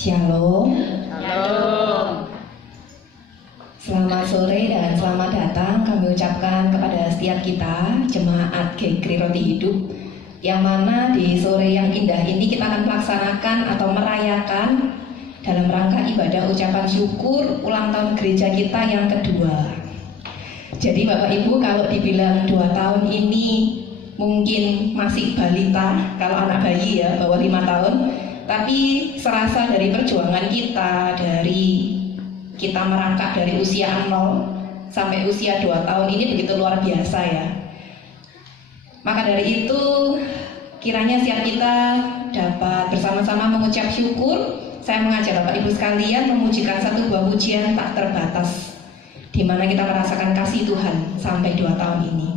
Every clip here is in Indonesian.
Shalom. Shalom. Selamat sore dan selamat datang kami ucapkan kepada setiap kita jemaat GKRI Roti Hidup, yang mana di sore yang indah ini kita akan melaksanakan atau merayakan dalam rangka ibadah ucapan syukur ulang tahun gereja kita yang kedua. Jadi Bapak Ibu, kalau dibilang 2 tahun ini mungkin masih balita, kalau anak bayi ya bawah 5 tahun, tapi serasa dari perjuangan kita, dari kita merangkak dari usia 0 sampai usia 2 tahun ini begitu luar biasa ya. Maka dari itu kiranya siap kita dapat bersama-sama mengucap syukur. Saya mengajak Bapak Ibu sekalian memujikan satu buah pujian tak terbatas, di mana kita merasakan kasih Tuhan sampai 2 tahun ini.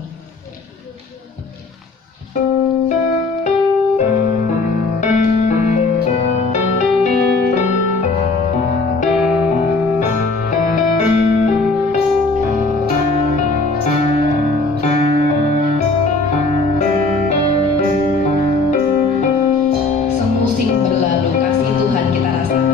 Semusim berlalu, kasih Tuhan kita rasakan.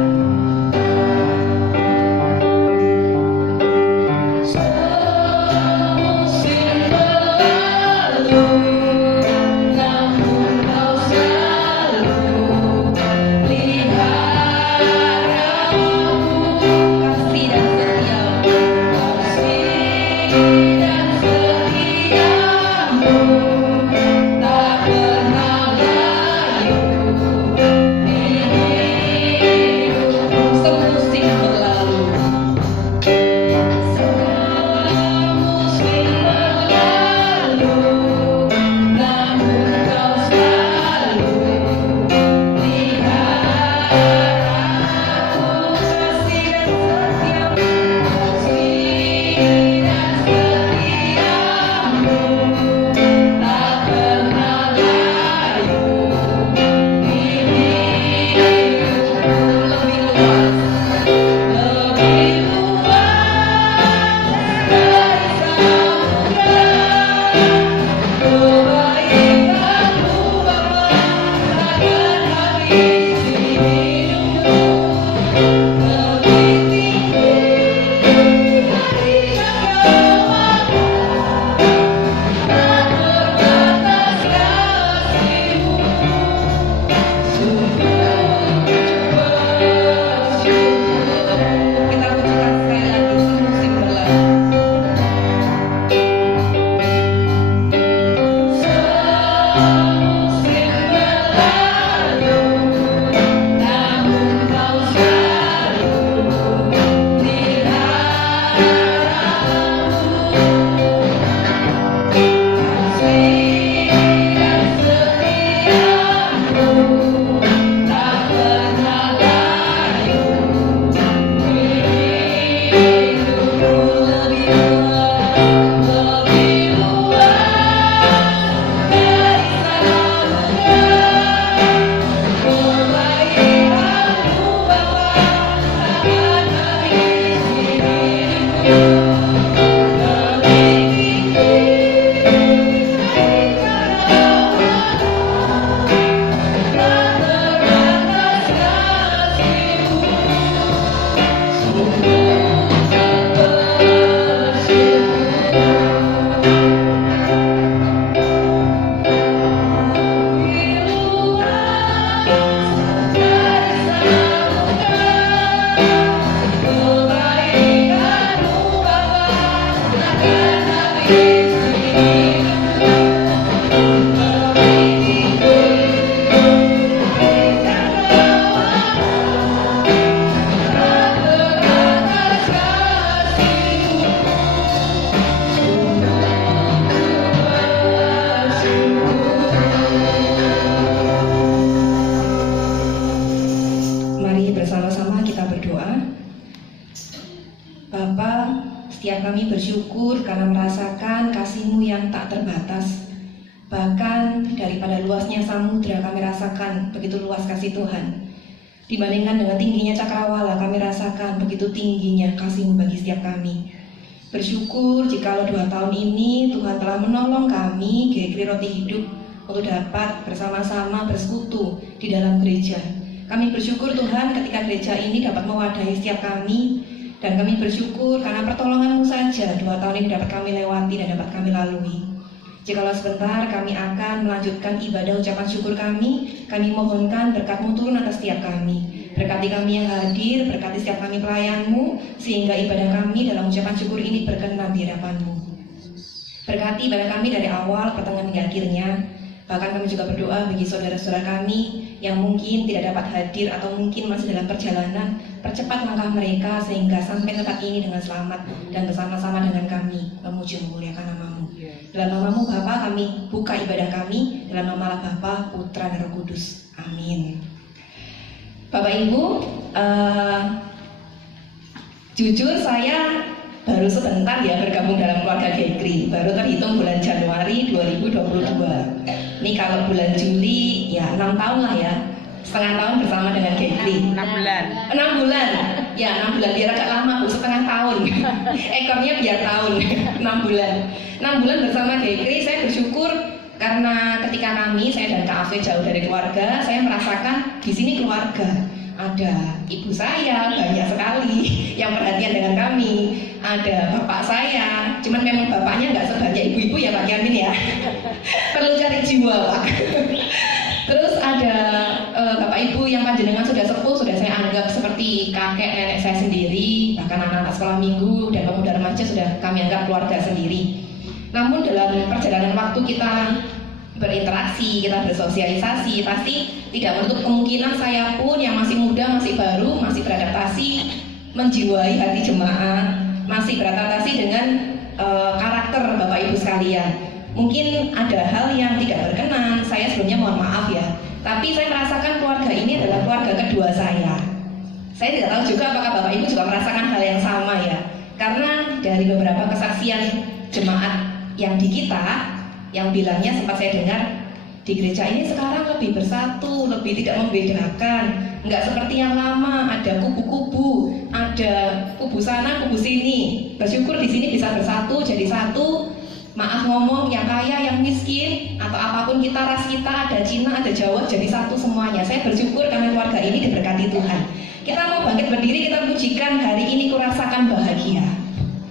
Mari bersama-sama kita berdoa. Bapa, setiap kami bersyukur karena merasakan kasih-Mu yang tak terbatas. Bahkan daripada luasnya samudra kami rasakan begitu luas kasih Tuhan. Dibandingkan dengan tingginya cakrawala, kami rasakan begitu tingginya kasih-Mu bagi setiap kami. Bersyukur jikalau 2 tahun ini Tuhan telah menolong kami GKRI Roti Hidup untuk dapat bersama-sama bersekutu di dalam gereja. Kami bersyukur Tuhan ketika gereja ini dapat mewadahi setiap kami, dan kami bersyukur karena pertolongan-Mu saja 2 tahun ini dapat kami lewati dan dapat kami lalui. Jikalau sebentar kami akan melanjutkan ibadah ucapan syukur kami mohonkan berkat-Mu turun atas setiap kami. Berkati kami yang hadir, berkati setiap kami pelayan-Mu, sehingga ibadah kami dalam ucapan syukur ini berkenan di hadapan-Mu. Berkati ibadah kami dari awal, pertengahan hingga akhirnya. Bahkan kami juga berdoa bagi saudara-saudara kami yang mungkin tidak dapat hadir atau mungkin masih dalam perjalanan. Percepat langkah mereka sehingga sampai tempat ini dengan selamat dan bersama-sama dengan kami memuji memuliakan nama-Mu. Dalam nama-Mu Bapa kami buka ibadah kami, dalam nama Allah Bapa, Putra dan Roh Kudus. Amin. Bapak Ibu, jujur saya baru sebentar ya bergabung dalam keluarga Gekri, baru terhitung bulan Januari 2022. Ini kalau bulan Juli ya 6 tahun lah ya, setengah tahun bersama dengan Gekri. 6 bulan. 6 bulan, ya 6 bulan biar agak lama Bu, setengah tahun. Ekornya biar tahun, 6 bulan. 6 bulan bersama Gekri, saya bersyukur karena ketika saya dan Kak Afif jauh dari keluarga, saya merasakan di sini keluarga. Ada ibu saya, banyak sekali yang perhatian dengan kami. Ada bapak saya, cuman memang bapaknya nggak sebanyak ibu-ibu ya Pak Yamin ya. Perlu cari jiwa Pak. Terus ada bapak ibu yang panjenengan sudah sepuh, sudah saya anggap seperti kakek nenek saya sendiri. Bahkan anak-anak sekolah minggu dan pemuda remaja sudah kami anggap keluarga sendiri. Namun dalam perjalanan waktu kita berinteraksi, kita bersosialisasi, pasti tidak menutup kemungkinan saya pun yang masih muda, masih baru, masih beradaptasi, menjiwai hati jemaat, masih beradaptasi dengan karakter Bapak Ibu sekalian. Mungkin ada hal yang tidak berkenan, saya sebelumnya mohon maaf ya. Tapi saya merasakan keluarga ini adalah keluarga kedua saya. Saya tidak tahu juga apakah Bapak Ibu juga merasakan hal yang sama ya. Karena dari beberapa kesaksian jemaat yang di kita, yang bilangnya sempat saya dengar di gereja ini sekarang lebih bersatu, lebih tidak membedakan, nggak seperti yang lama ada kubu-kubu, ada kubu sana, kubu sini. Bersyukur di sini bisa bersatu jadi satu. Maaf ngomong, yang kaya, yang miskin, atau apapun kita, ras kita, ada Cina, ada Jawa, jadi satu semuanya. Saya bersyukur karena keluarga ini diberkati Tuhan. Kita mau bangkit berdiri, kita pujikan hari ini kurasakan bahagia.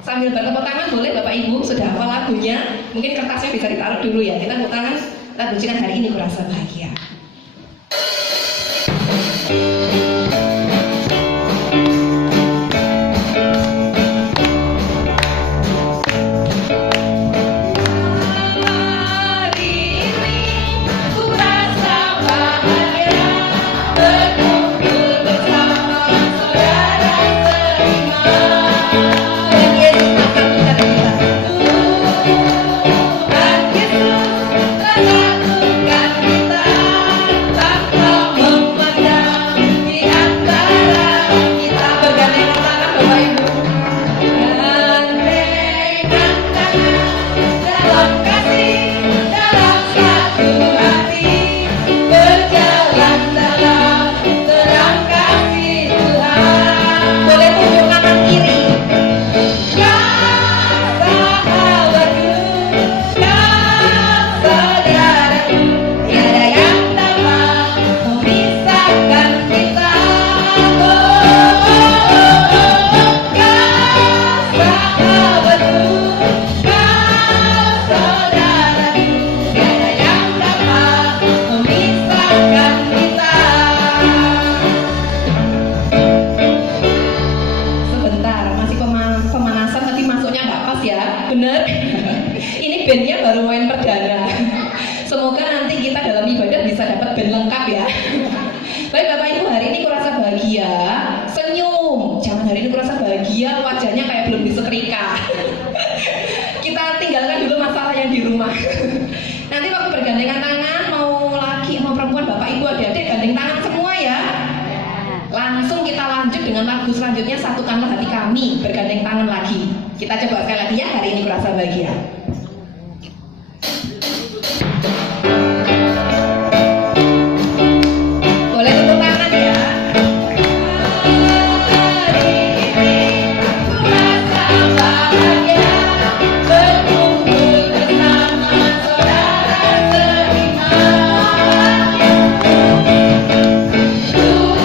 Sambil bertepuk tangan boleh Bapak Ibu, sudah hafal lagunya, mungkin kertasnya bisa ditaruh dulu ya. Kita tepuk tangan, kita pujikan hari ini kurasa bahagia. Bandnya baru main perdana. Semoga nanti kita dalam ibadah bisa dapat band lengkap ya. Baik Bapak Ibu, hari ini kurasa bahagia. Senyum, jangan hari ini kurasa bahagia wajahnya kayak belum disetrika. Kita tinggalkan dulu masalah yang di rumah. Nanti waktu bergandengan tangan, mau laki mau perempuan, Bapak Ibu adik-adik gandeng tangan semua ya. Langsung kita lanjut dengan lagu selanjutnya, Satukanlah Hati Kami, bergandeng tangan lagi. Kita coba sekali lagi ya, hari ini kurasa bahagia. Ku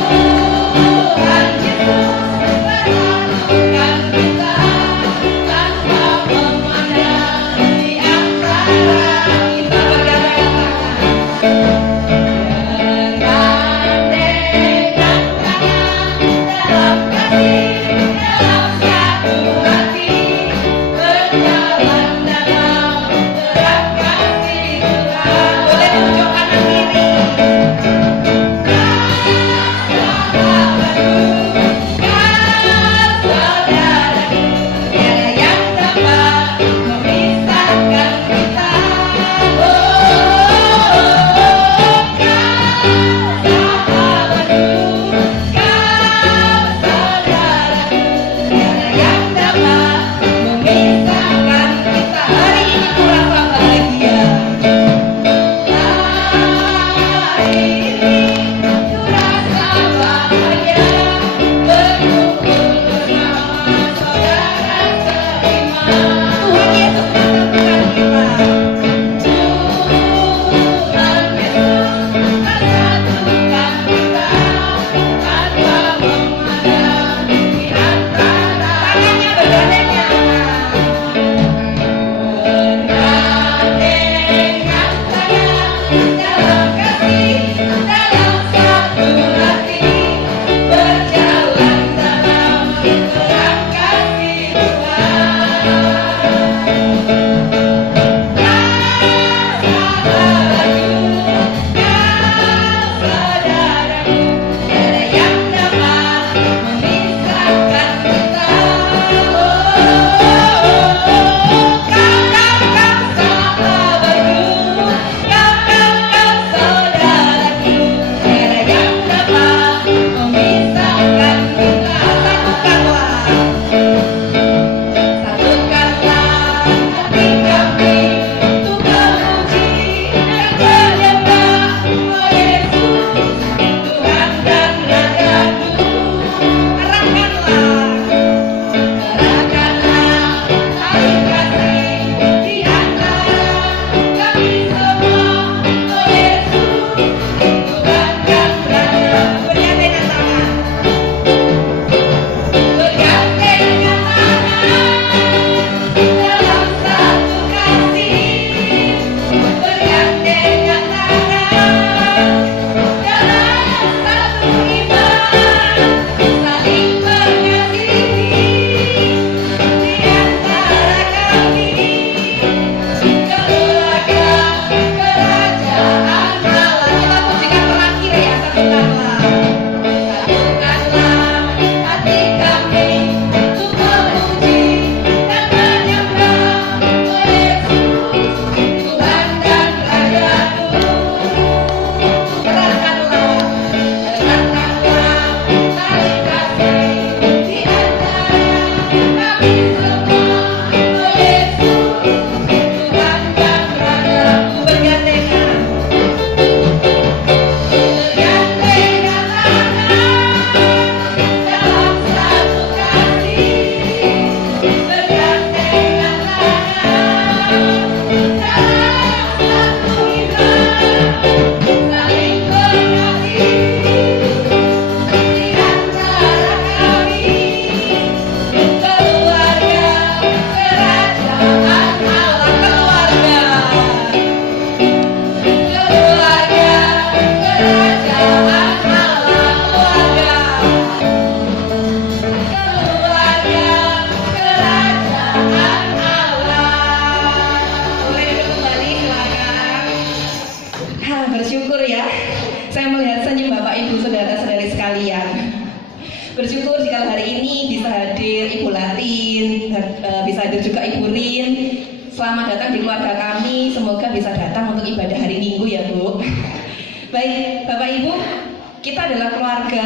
bisa hadir juga Ibu Rin. Selamat datang di keluarga kami. Semoga bisa datang untuk ibadah hari Minggu ya Bu. Baik, Bapak Ibu, kita adalah keluarga.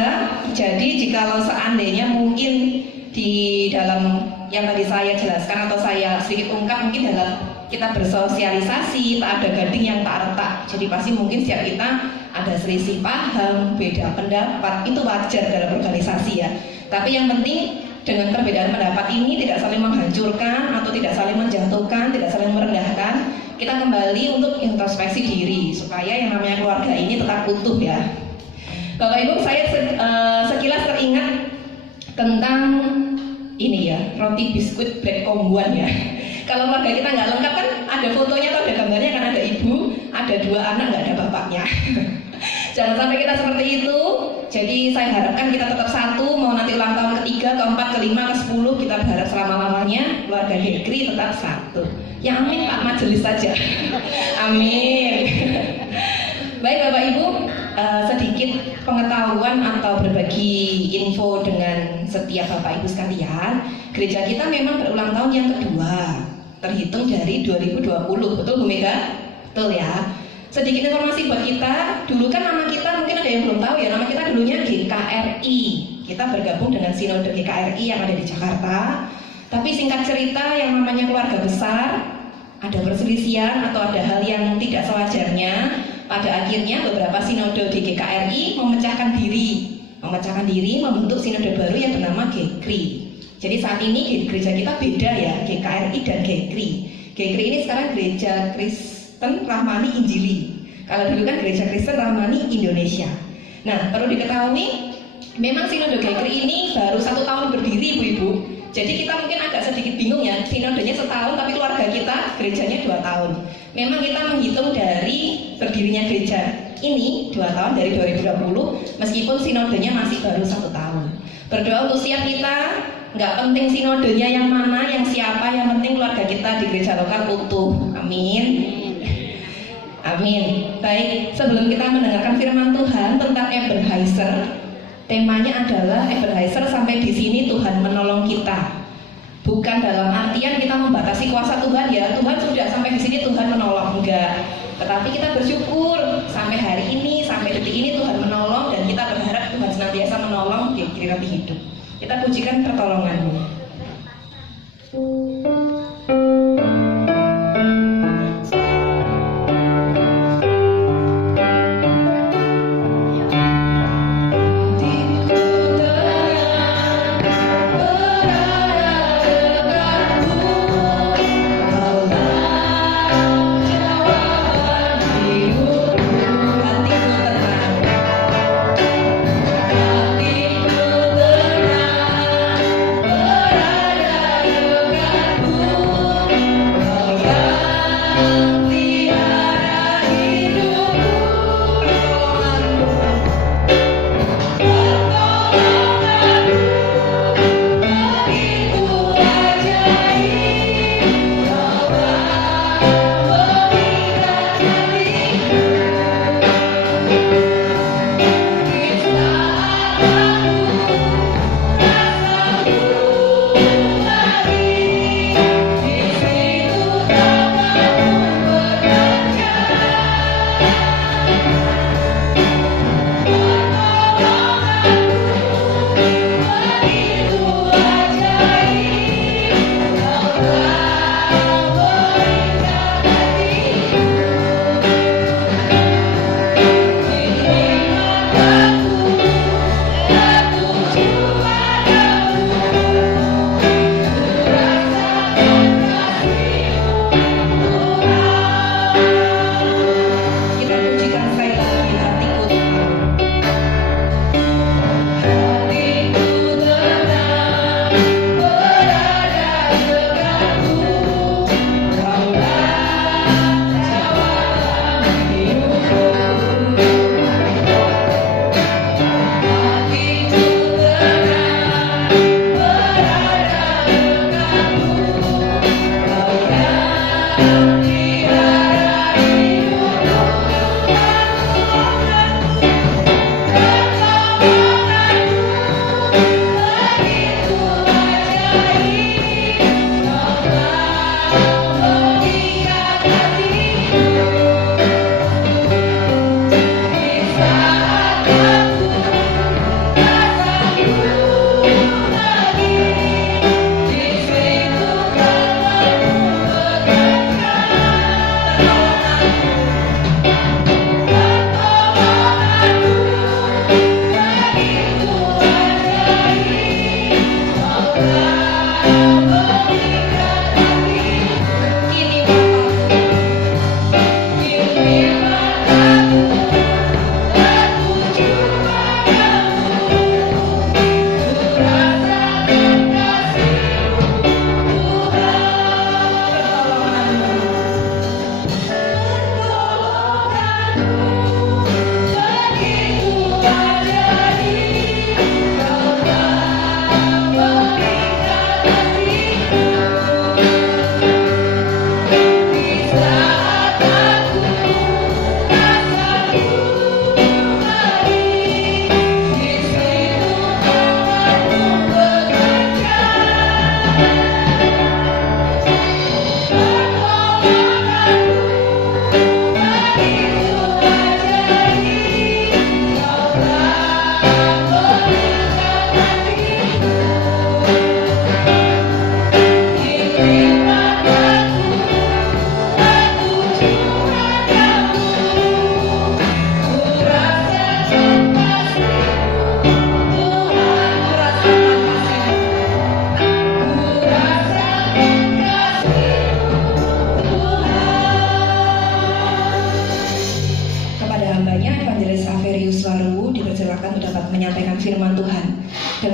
Jadi jikalau seandainya mungkin di dalam yang tadi saya jelaskan atau saya sedikit ungkap, mungkin dalam kita bersosialisasi tak ada gading yang tak retak. Jadi pasti mungkin setiap kita ada selisih paham, beda pendapat, itu wajar dalam organisasi ya. Tapi yang penting dengan perbedaan pendapat ini tidak saling menghancurkan atau tidak saling menjatuhkan, tidak saling merendahkan. Kita kembali untuk introspeksi diri supaya yang namanya keluarga ini tetap utuh ya. Bapak Ibu, saya sekilas teringat tentang ini ya, roti biskuit black kombuan ya. Kalau keluarga kita nggak lengkap kan ada fotonya atau ada gambarnya, kan ada ibu, ada 2 anak, nggak ada bapaknya. Jangan sampai kita seperti itu. Jadi saya harapkan kita tetap satu, mau nanti ulang tahun ke-3, ke-4, ke-5, ke-10, kita berharap selama-lamanya keluarga Gekri tetap satu. Ya amin Pak, majelis saja. Amin. Baik Bapak Ibu, sedikit pengetahuan atau berbagi info dengan setiap Bapak Ibu sekalian. Gereja kita memang berulang tahun yang kedua, terhitung dari 2020, betul Bu Mega? Betul ya. Sedikit informasi buat kita, dulu kan nama kita mungkin ada yang belum tahu ya, nama kita dulunya GKRI. Kita bergabung dengan Sinode GKRI yang ada di Jakarta. Tapi singkat cerita, yang namanya keluarga besar, ada perselisihan atau ada hal yang tidak sewajarnya. Pada akhirnya beberapa sinode di GKRI memecahkan diri membentuk sinode baru yang bernama Gekri. Jadi saat ini gereja kita beda ya, GKRI dan Gekri. Gekri ini sekarang Gereja Kristen Rahmani Injili. Kalau dulu kan Gereja Kristen Rahmani Indonesia. Nah, perlu diketahui memang sinode Gekri ini baru 1 tahun berdiri Ibu-ibu. Jadi kita mungkin agak sedikit bingung ya, sinodenya setahun tapi keluarga kita gerejanya 2 tahun. Memang kita menghitung dari berdirinya gereja ini 2 tahun dari 2020, meskipun sinodenya masih baru 1 tahun. Berdoa untuk siap kita, nggak penting sinodenya yang mana, yang siapa, yang penting keluarga kita di gereja lokal utuh. Amin. Amin. Baik, sebelum kita mendengarkan firman Tuhan tentang Ebenezer, temanya adalah Ebenezer sampai di sini Tuhan menolong kita. Bukan dalam artian kita membatasi kuasa Tuhan ya, Tuhan sudah sampai di sini Tuhan menolong, enggak. Tetapi kita bersyukur sampai hari ini, sampai detik ini Tuhan menolong, dan kita berharap Tuhan senantiasa menolong di Roti Hidup. Kita pujikan pertolongan-Mu. Hatiku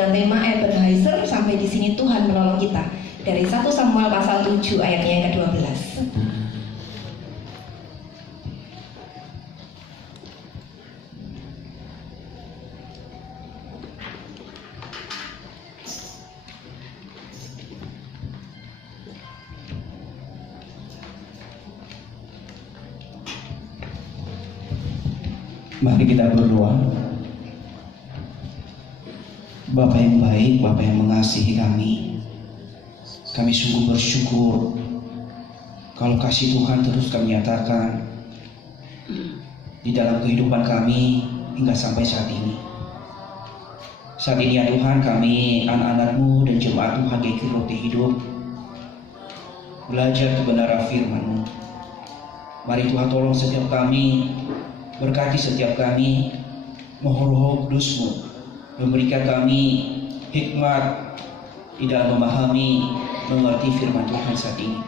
dengan tema Ebenezer. Sampai di sini Tuhan menolong kita. Dari 1 Samuel pasal 7 ayatnya yang ke-12. Mari kita berdoa. Bapa yang baik, Bapa yang mengasihi kami sungguh bersyukur kalau kasih Tuhan terus kami nyatakan di dalam kehidupan kami hingga sampai saat ini. Saat ini ya Tuhan, kami anak-anak-Mu dan jemaat Tuhan GKRI Roti Hidup belajar kebenaran firman-Mu. Mari Tuhan tolong setiap kami, berkati setiap kami, mohon Roh Kudus-Mu memberikan kami hikmat di dalam memahami, mengerti firman Tuhan saat ini.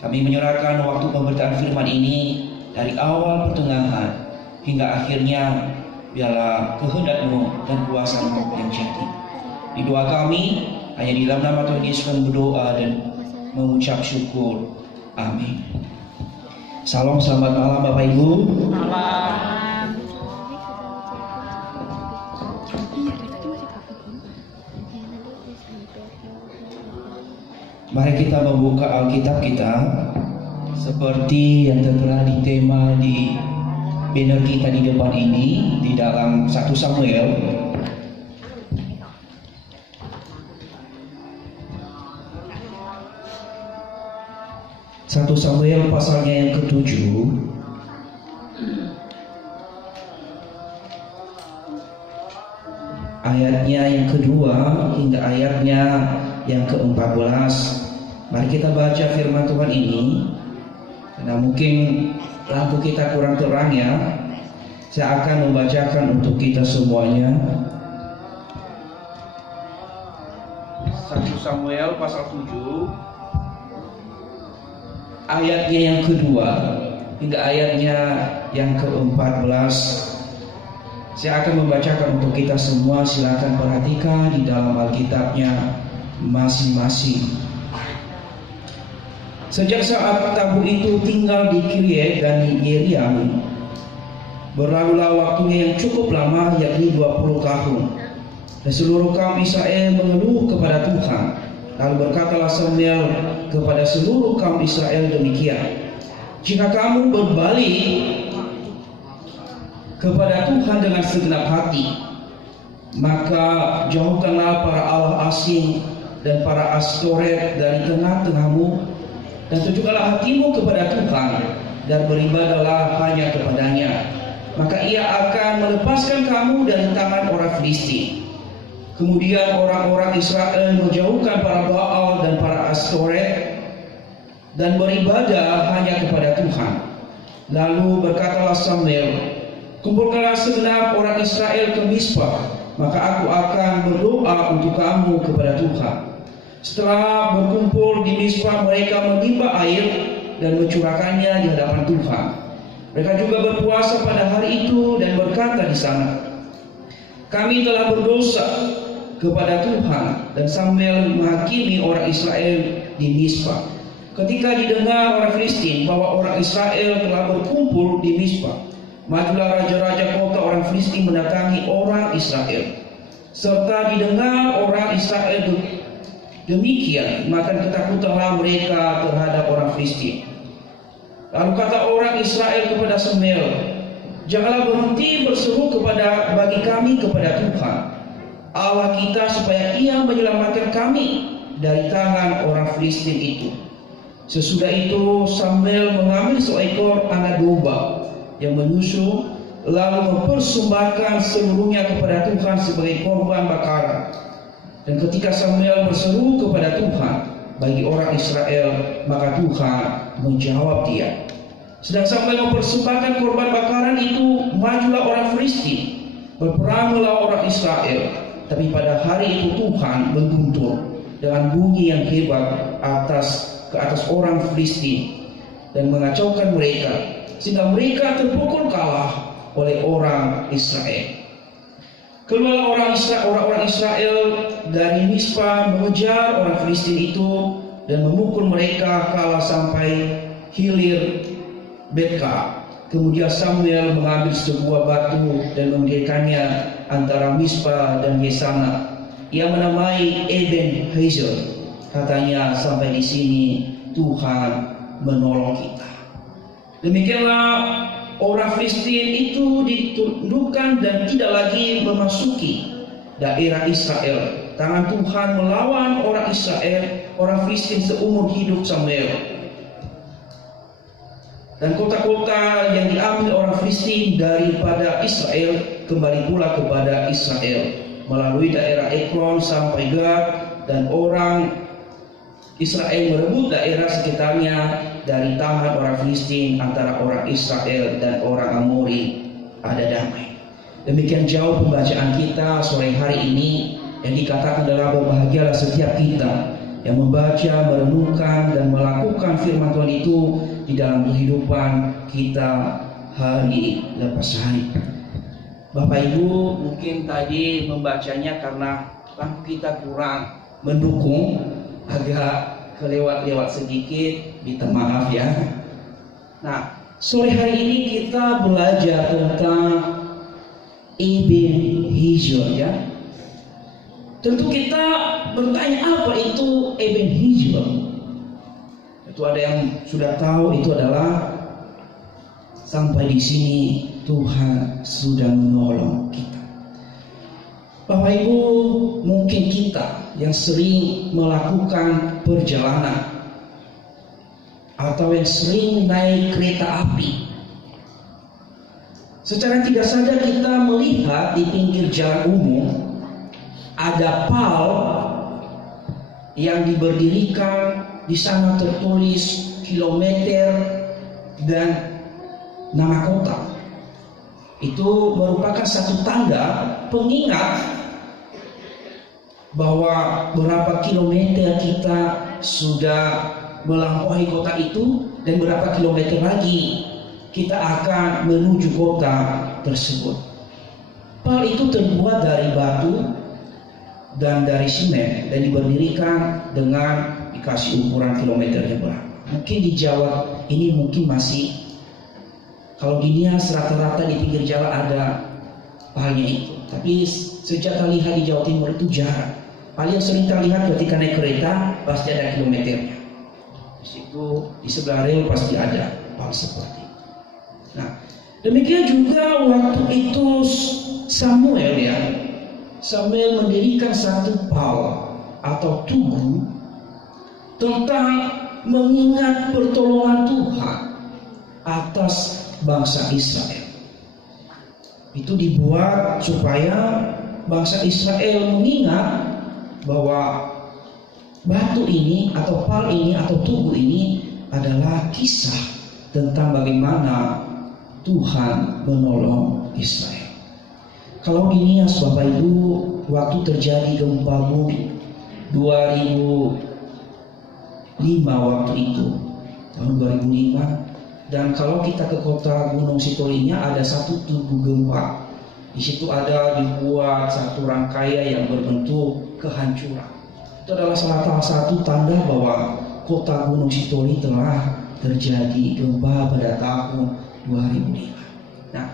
Kami menyerahkan waktu pemberitaan firman ini dari awal pertengahan hingga akhirnya, biarlah kehendak-Mu dan kuasa-Mu yang jadi. Di doa kami hanya di dalam nama Tuhan Yesus kami berdoa dan mengucap syukur. Amin. Salam, selamat malam Bapak Ibu. Malam. Mari kita membuka Alkitab kita seperti yang tertera di tema di banner kita di depan ini, di dalam 1 Samuel. Satu Samuel pasalnya yang ke-7 ayatnya yang kedua hingga ayatnya yang ke-14. Mari kita baca firman Tuhan ini. Karena mungkin lampu kita kurang terang ya, saya akan membacakan untuk kita semuanya. 1 Samuel pasal 7 ayatnya yang kedua hingga ayatnya yang ke-14. Saya akan membacakan untuk kita semua. Silakan perhatikan di dalam Alkitabnya masing-masing. Sejak saat tabu itu tinggal di Kiryat dan di Yeriam, berlalulah waktunya yang cukup lama, yakni 20 tahun. Dan seluruh kaum Israel mengeluh kepada Tuhan. Lalu berkatalah Samuel kepada seluruh kaum Israel demikian: jika kamu berbalik kepada Tuhan dengan segenap hati, maka jauhkanlah para allah asing dan para Astoret dari tengah-tengahmu, dan tunjukkanlah hatimu kepada Tuhan dan beribadahlah hanya kepadanya. Maka ia akan melepaskan kamu dari tangan orang Filistin. Kemudian orang-orang Israel menjauhkan para Baal dan para Astoret dan beribadah hanya kepada Tuhan. Lalu berkatalah Samuel, kumpulkanlah segenap orang Israel ke Mizpah, maka aku akan berdoa untuk kamu kepada Tuhan. Setelah berkumpul di Mizpah, mereka menimba air dan mencurahkannya di hadapan Tuhan. Mereka juga berpuasa pada hari itu dan berkata di sana, kami telah berdosa kepada Tuhan. Dan Samuel menghakimi orang Israel di Mizpah. Ketika didengar orang Filistin bahwa orang Israel telah berkumpul di Mizpah, majulah raja-raja kota orang Filistin mendatangi orang Israel. Serta didengar orang Israel demikian, maka ketakutanlah mereka terhadap orang Filistin. Lalu kata orang Israel kepada Samuel, janganlah berhenti berseru bagi kami kepada Tuhan Allah kita, supaya ia menyelamatkan kami dari tangan orang Filistin itu. Sesudah itu Samuel mengambil seekor anak domba yang menyusu, lalu mempersembahkan seluruhnya kepada Tuhan sebagai korban bakaran. Dan ketika Samuel berseru kepada Tuhan bagi orang Israel, maka Tuhan menjawab dia. Sedang Samuel mempersembahkan korban bakaran itu, majulah orang Filistin, berperanglah orang Israel. Tapi pada hari itu Tuhan mengguntur dengan bunyi yang hebat ke atas orang Filistin dan mengacaukan mereka, sehingga mereka terpukul kalah oleh orang Israel. Keluar orang-orang Israel dari Mispa mengejar orang Filistin itu dan memukul mereka kalah sampai hilir Betka. Kemudian Samuel mengambil sebuah batu dan mendirikannya antara Mispa dan Yesana. Ia menamai Eben Hazel. Katanya sampai di sini Tuhan menolong kita. Demikianlah orang Filistin itu ditundukkan dan tidak lagi memasuki daerah Israel. Tangan Tuhan melawan orang Israel, orang Filistin seumur hidup Samuel. Dan kota-kota yang diambil orang Filistin daripada Israel kembali pula kepada Israel melalui daerah Ekron sampai Gad, dan orang Israel merebut daerah sekitarnya dari tangan orang Filistin. Antara orang Israel dan orang Amori ada damai. Demikian jauh pembacaan kita sore hari ini, yang dikatakan adalah berbahagialah setiap kita yang membaca, merenungkan dan melakukan firman Tuhan itu di dalam kehidupan kita hari lepas hari. Bapak Ibu mungkin tadi membacanya karena lampu kita kurang mendukung, agak kelewat-lewat sedikit, minta maaf ya. Nah, sore hari ini kita belajar tentang Eben Hazel ya. Tentu kita bertanya, apa itu Eben Hazel? Itu ada yang sudah tahu, itu adalah sampai di sini Tuhan sudah menolong kita. Bapak Ibu, mungkin kita yang sering melakukan perjalanan atau yang sering naik kereta api, secara tidak sadar kita melihat di pinggir jalan umum ada pal yang diberdirikan. Di sana tertulis kilometer dan nama kota. Itu merupakan satu tanda pengingat bahwa berapa kilometer kita sudah melampaui kota itu dan berapa kilometer lagi kita akan menuju kota tersebut. Pal itu terbuat dari batu dan dari semen dan diberdirikan dengan dikasih ukuran kilometernya berapa. Mungkin di Jawa ini mungkin masih, kalau di Nias rata-rata di pinggir jalan ada palnya itu. Tapi sejak terlihat di Jawa Timur itu jarang. Paling sering terlihat ketika naik kereta pasti ada kilometernya. Di situ di sebelah rel pasti ada pal seperti itu. Nah, demikian juga waktu itu Samuel ya. Samuel mendirikan satu pal atau tugu tentang mengingat pertolongan Tuhan atas bangsa Israel. Itu dibuat supaya bangsa Israel mengingat bahwa batu ini atau pal ini atau tugu ini adalah kisah tentang bagaimana Tuhan menolong Israel. Kalau di Nias Bapak Ibu, waktu terjadi gempa bumi 2005 waktu itu, tahun 2005, dan kalau kita ke kota Gunung Sitolinya ada satu tugu gempa. Di situ ada dibuat satu rangkaian yang berbentuk kehancuran. Itu adalah salah satu tanda bahwa kota Gunung Sitoli telah terjadi gempa pada tahun 2005. Nah,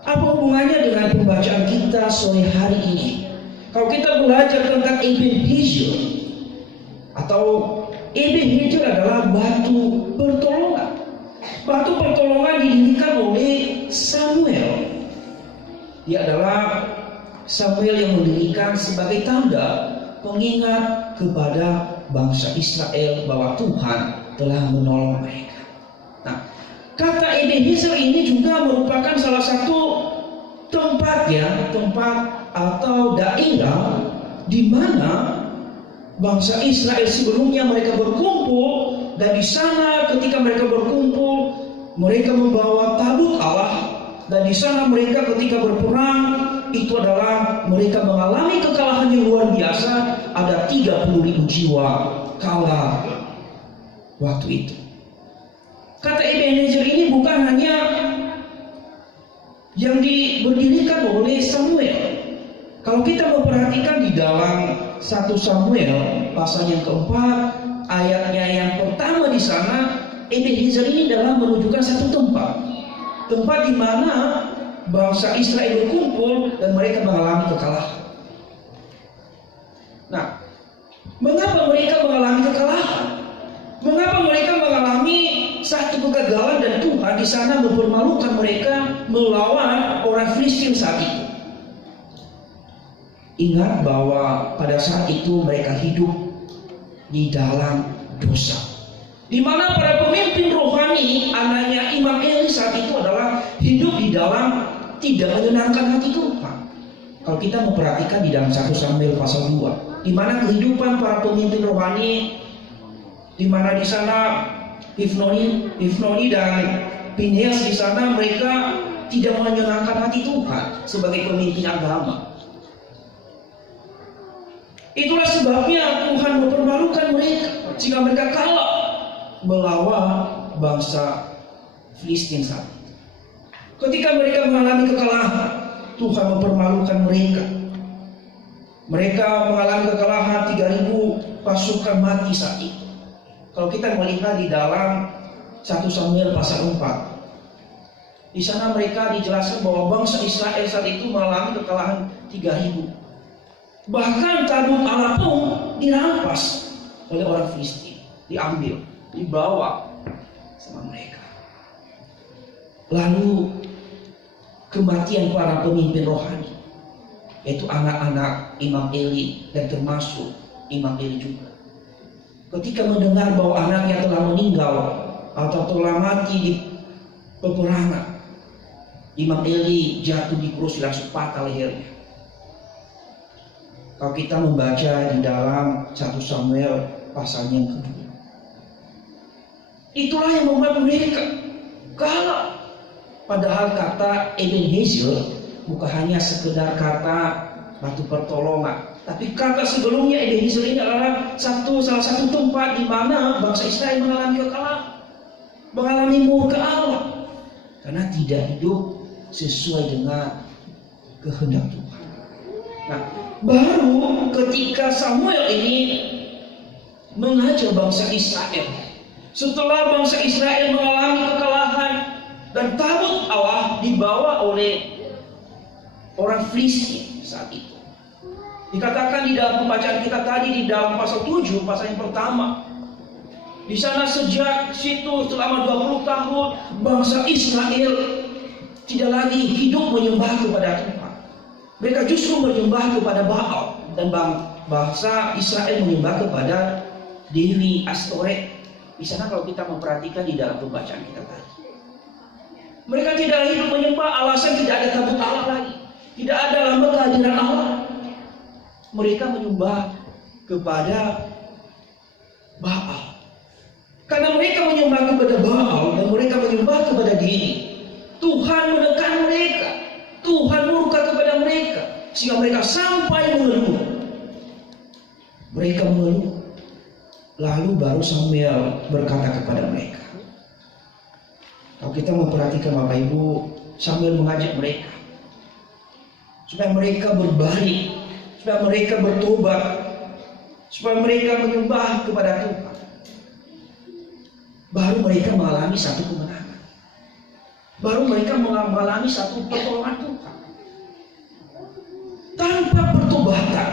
apa hubungannya dengan pembacaan kita sore hari ini? Kalau kita belajar tentang Eben Hazel, atau Eben Hazel adalah batu pertolongan. Batu pertolongan didirikan oleh Samuel. Dia adalah Samuel yang mendirikan sebagai tanda pengingat kepada bangsa Israel bahwa Tuhan telah menolong mereka. Nah, kata Eben Hazel ini juga merupakan salah satu tempat atau daerah di mana bangsa Israel sebelumnya mereka berkumpul, dan di sana ketika mereka berkumpul mereka membawa tabut Allah, dan di sana mereka ketika berperang itu adalah mereka mengalami kekalahan yang luar biasa. Ada 30.000 jiwa kalah waktu itu. Kata Eben Hazel ini bukan hanya yang diberdirikan oleh Samuel, Kalau kita memperhatikan di dalam 1 Samuel pasal yang keempat, ayatnya yang pertama di sana, Ebenezer ini adalah menunjukkan satu tempat di mana bangsa Israel berkumpul dan mereka mengalami kekalahan. Nah, mengapa mereka mengalami kekalahan? Mengapa mereka mengalami satu kegagalan dan Tuhan di sana mempermalukan mereka melawan orang Filistin saat itu? Ingat bahwa pada saat itu mereka hidup di dalam dosa, di mana para pemimpin rohani anaknya Imam Eli saat itu adalah hidup di dalam tidak menyenangkan hati Tuhan. Kalau kita memperhatikan di dalam 1 Samuel pasal 2, di mana kehidupan para pemimpin rohani, di mana di sana Hifnoni dan Pinheas di sana mereka tidak menyenangkan hati Tuhan sebagai pemimpin agama. Itulah sebabnya Tuhan mempermalukan mereka sehingga mereka kalah melawan bangsa Filistin saat itu. Ketika mereka mengalami kekalahan, Tuhan mempermalukan mereka. Mereka mengalami kekalahan, 3.000 pasukan mati saat itu. Kalau kita melihat di dalam 1 Samuel pasal 4, di sana mereka dijelaskan bahwa bangsa Israel saat itu mengalami kekalahan 3.000. Bahkan tabut Allah pun dirampas oleh orang Filistin, diambil, dibawa sama mereka. Lalu kematian para pemimpin rohani, yaitu anak-anak Imam Eli dan termasuk Imam Eli juga. Ketika mendengar bahwa anaknya telah meninggal atau telah mati di peperangan, Imam Eli jatuh di kursi langsung patah lehernya. Kalau kita membaca di dalam 1 Samuel pasal yang kedua, itulah yang membuat mereka kalah. Padahal kata Ebenezer bukan hanya sekedar kata batu pertolongan, tapi kata sebelumnya Ebenezer ini adalah salah satu tempat di mana bangsa Israel mengalami kekalahan, mengalami murka Allah karena tidak hidup sesuai dengan kehendak Tuhan. Nah, baru ketika Samuel ini mengajar bangsa Israel, setelah bangsa Israel mengalami kekalahan dan tabut Allah dibawa oleh orang Filistin saat itu, dikatakan di dalam pembacaan kita tadi di dalam pasal 7, pasal yang pertama, di sana sejak situ selama 20 tahun bangsa Israel tidak lagi hidup menyembah kepada Tuhan. Mereka justru menyembah kepada Baal, dan bangsa Israel menyembah kepada Dewi Astoret. Di sana kalau kita memperhatikan di dalam pembacaan kita tadi, mereka tidak hidup menyembah, alasan tidak ada tabut Allah lagi, tidak ada lambang kehadiran Allah. Mereka menyembah kepada Baal. Karena mereka menyembah kepada Baal dan mereka menyembah kepada diri, Tuhan menekan mereka, Tuhan murka kepada mereka, sehingga mereka sampai mengeluh. Mereka mengeluh. Lalu baru Samuel berkata kepada mereka. Kalau kita memperhatikan Bapak Ibu, Samuel mengajak mereka supaya mereka berbalik, supaya mereka bertobat, supaya mereka menyembah kepada Tuhan. Baru mereka mengalami satu kemenangan, baru mereka mengalami satu pertolongan Tuhan. Tanpa pertobatan,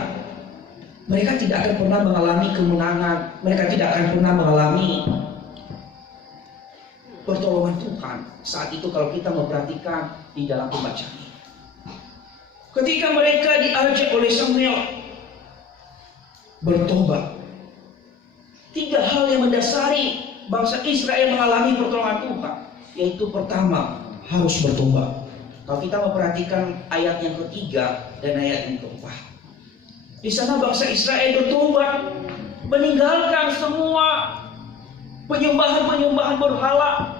mereka tidak akan pernah mengalami kemenangan, mereka tidak akan pernah mengalami pertolongan Tuhan. Saat itu kalau kita memperhatikan di dalam pembacaan ini, ketika mereka diajak oleh Samuel bertobat, 3 hal yang mendasari bangsa Israel mengalami pertolongan Tuhan, yaitu pertama, harus bertobat. Kalau kita memperhatikan ayat yang ketiga dan ayat yang keempat, di sana bangsa Israel bertobat, meninggalkan semua penyembahan berhala.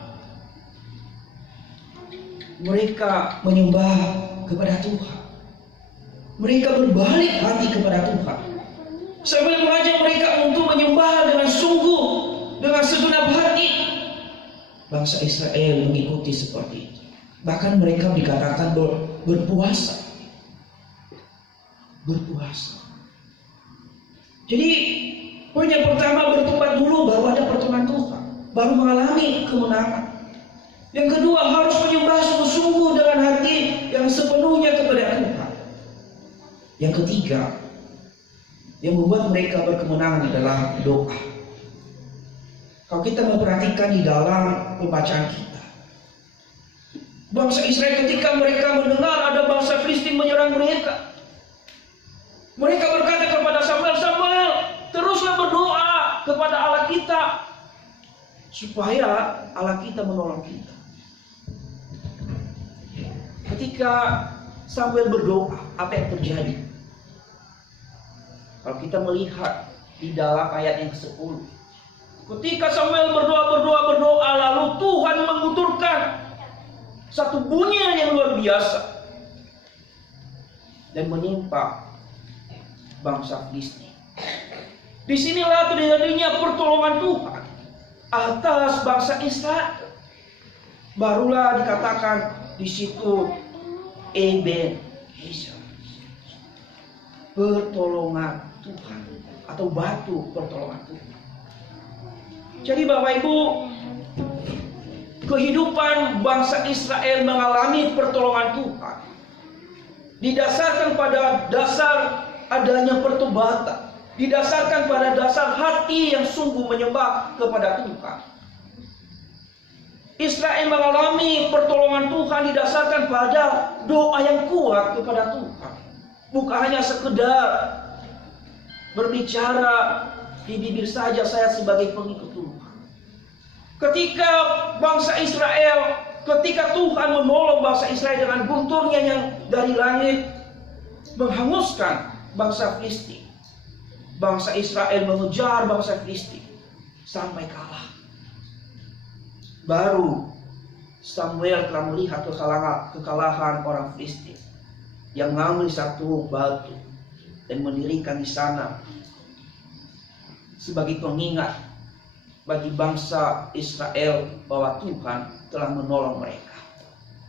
Mereka menyembah kepada Tuhan. Mereka berbalik hati kepada Tuhan. Sambil mengajak mereka untuk menyembah dengan sungguh, dengan segenap hati. Bangsa Israel mengikuti seperti itu. Bahkan mereka dikatakan berpuasa. berpuasa. Jadi poin yang pertama, bertobat dulu baru ada pertolongan Tuhan, baru mengalami kemenangan. Yang kedua, harus menyembah sungguh-sungguh dengan hati yang sepenuhnya kepada Tuhan. Yang ketiga, yang membuat mereka berkemenangan adalah doa. Kalau kita memperhatikan di dalam pembacaan kita, bangsa Israel ketika mereka mendengar ada bangsa Filistin menyerang mereka, mereka berkata kepada Samuel, "Samuel, teruslah berdoa kepada Allah kita supaya Allah kita menolong kita." Ketika Samuel berdoa, apa yang terjadi? Kalau kita melihat di dalam ayat yang ke-10, ketika Samuel berdoa, lalu Tuhan menguturkan satu bunyian yang luar biasa dan menimpa bangsa Filistin. Disinilah terjadinya pertolongan Tuhan atas bangsa Israel. Barulah dikatakan di situ Ebenezer, pertolongan Tuhan atau batu pertolongan Tuhan. Jadi Bapak Ibu, kehidupan bangsa Israel mengalami pertolongan Tuhan didasarkan pada dasar adanya pertobatan, didasarkan pada dasar hati yang sungguh menyembah kepada Tuhan. Israel mengalami pertolongan Tuhan didasarkan pada doa yang kuat kepada Tuhan, bukan hanya sekedar berbicara di bibir saja, saya sebagai pengikut Tuhan. Ketika bangsa Israel, ketika Tuhan menolong bangsa Israel dengan gunturnya yang dari langit menghanguskan bangsa Filistin, bangsa Israel mengejar bangsa Filistin sampai kalah. Baru Samuel telah melihat kekalahan orang Filistin, yang mengambil satu batu dan mendirikan di sana sebagai pengingat bagi bangsa Israel bahwa Tuhan telah menolong mereka.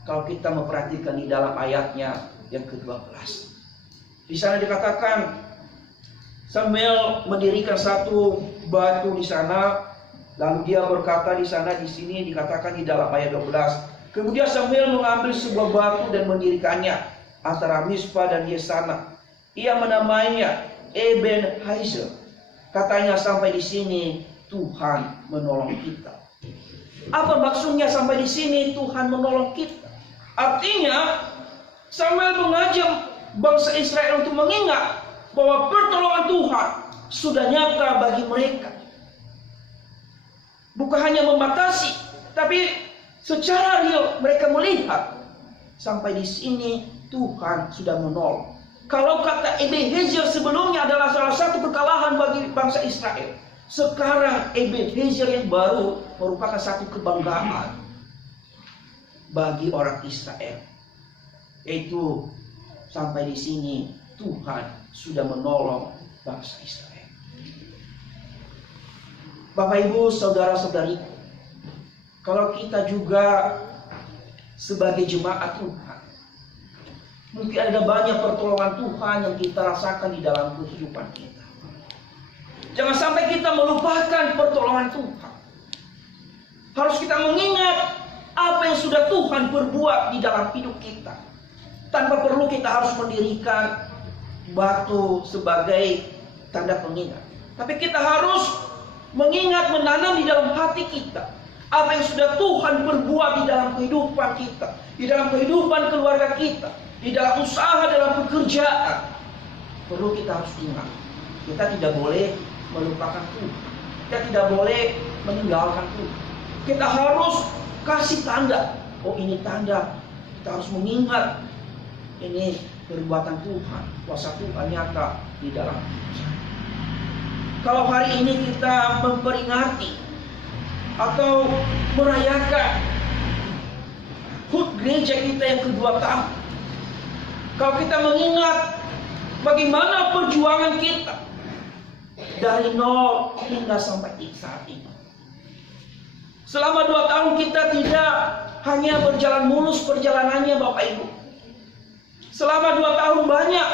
Kalau kita memperhatikan di dalam ayatnya yang ke-12, di sana dikatakan Samuel mendirikan satu batu di sana, lalu dia berkata di sana, di sini dikatakan di dalam ayat 12, kemudian Samuel mengambil sebuah batu dan mendirikannya antara Mizpah dan Yesana. Ia menamainya Ebenezer. Katanya, sampai di sini Tuhan menolong kita. Apa maksudnya sampai di sini Tuhan menolong kita? Artinya Samuel mengajak bangsa Israel untuk mengingat bahwa pertolongan Tuhan sudah nyata bagi mereka. Bukan hanya membatasi, tapi secara real mereka melihat sampai di sini Tuhan sudah menolong. Kalau kata Ebenezer sebelumnya adalah salah satu kekalahan bagi bangsa Israel, sekarang Ebenezer yang baru merupakan satu kebanggaan bagi orang Israel. Yaitu sampai di sini Tuhan sudah menolong bangsa Israel. Bapak Ibu, saudara-saudariku, kalau kita juga sebagai jemaat Tuhan, mungkin ada banyak pertolongan Tuhan yang kita rasakan di dalam kehidupan kita. Jangan sampai kita melupakan pertolongan Tuhan. Harus kita mengingat apa yang sudah Tuhan perbuat di dalam hidup kita. Tanpa perlu kita harus mendirikan batu sebagai tanda pengingat. Tapi kita harus mengingat, menanam di dalam hati kita apa yang sudah Tuhan perbuat di dalam kehidupan kita, di dalam kehidupan keluarga kita, di dalam usaha, dalam pekerjaan. Perlu kita harus ingat, kita tidak boleh melupakan Tuhan, kita tidak boleh meninggalkan Tuhan. Kita harus kasih tanda, oh ini tanda, kita harus mengingat ini perbuatan Tuhan, kuasa Tuhan nyata di dalam hidup saya. Kalau hari ini kita memperingati atau merayakan HUT gereja kita yang kedua tahun, kalau kita mengingat bagaimana perjuangan kita dari nol hingga sampai saat ini. Selama 2 tahun kita tidak hanya berjalan mulus perjalanannya Bapak Ibu. Selama 2 tahun banyak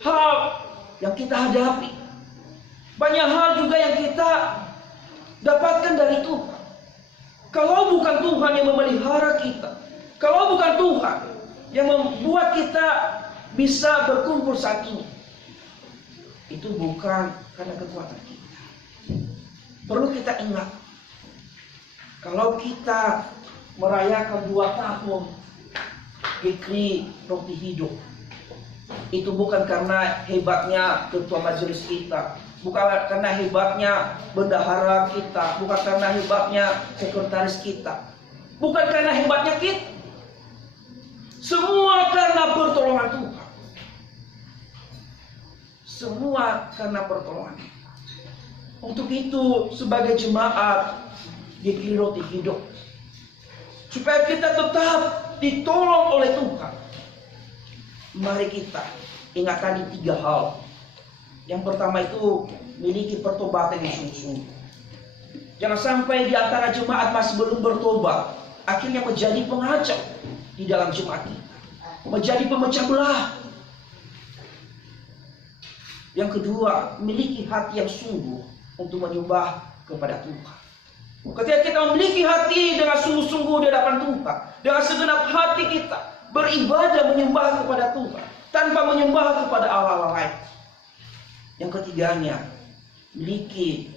hal yang kita hadapi. Banyak hal juga yang kita dapatkan dari Tuhan. Kalau bukan Tuhan yang memelihara kita, kalau bukan Tuhan yang membuat kita bisa berkumpul saat ini, itu bukan karena kekuatan kita. Perlu kita ingat, kalau kita merayakan 2 tahun GKRI Roti Hidup, itu bukan karena hebatnya ketua majelis kita, bukan karena hebatnya bendahara kita, bukan karena hebatnya sekretaris kita, bukan karena hebatnya kita. Semua karena pertolongan Tuhan. Semua karena pertolongan Tuhan. Untuk itu, sebagai jemaat GKRI Roti Hidup, supaya kita tetap ditolong oleh Tuhan, mari kita ingat tadi 3 hal. Yang pertama itu miliki pertobatan yang sungguh-sungguh. Jangan sampai di antara jemaat masih belum bertobat, akhirnya menjadi pengacau di dalam jemaat kita, menjadi pemecah belah. Yang kedua, miliki hati yang sungguh untuk menyembah kepada Tuhan. Ketika kita memiliki hati dengan sungguh-sungguh di hadapan Tuhan, dengan segenap hati kita beribadah menyembah kepada Tuhan tanpa menyembah kepada Allah lain. Yang ketiganya, miliki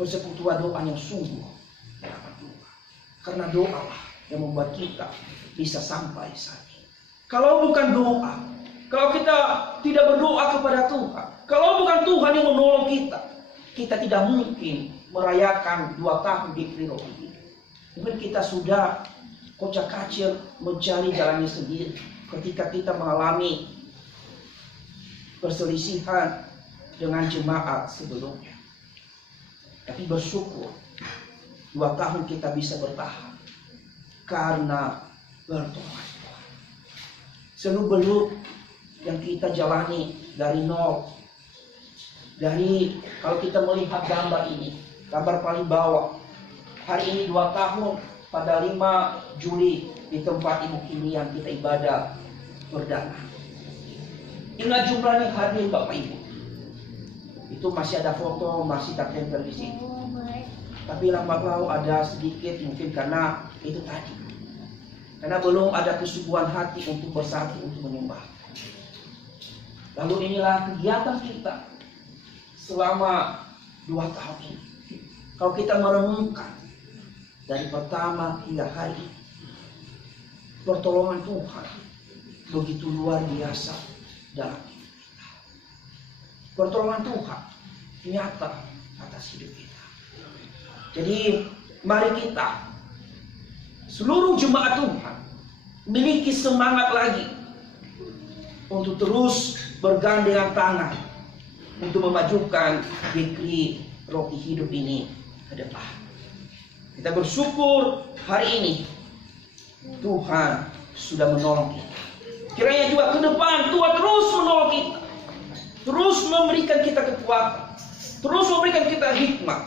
persekutuan doa yang sungguh di hadapan Tuhan. Karena doa yang membuat kita bisa sampai saat ini. Kalau bukan doa, kalau kita tidak berdoa kepada Tuhan, kalau bukan Tuhan yang menolong kita, kita tidak mungkin merayakan 2 tahun GKRI Roti Hidup. Mungkin kita sudah kocak-kacir mencari jalannya sendiri ketika kita mengalami perselisihan dengan jemaat sebelumnya. Tapi bersyukur 2 tahun kita bisa bertahan karena pertolongan Tuhan. Seluk-beluk yang kita jalani dari nol, dari kalau kita melihat gambar ini, gambar paling bawah, hari ini 2 tahun pada 5 Juli di tempat Ibu Kimian kita ibadah perdana. Ingat jumlahnya hadir Bapak Ibu. Itu masih ada foto, masih tertempel di situ. Tapi lambat laun ada sedikit, mungkin karena itu tadi. Karena belum ada kesungguhan hati untuk bersatu, untuk menyembah. Lalu inilah kegiatan kita selama 2 tahun ini. Kalau kita merenungkan dari pertama hingga hari ini, pertolongan Tuhan begitu luar biasa dalam hidup kita. Pertolongan Tuhan nyata atas hidup kita. Jadi mari kita seluruh jemaat Tuhan memiliki semangat lagi untuk terus bergandengan tangan untuk memajukan GKRI Roti Hidup ini ke depan. Kita bersyukur hari ini Tuhan sudah menolong kita. Kiranya juga ke depan Tuhan terus menolong kita, terus memberikan kita kekuatan, terus memberikan kita hikmat,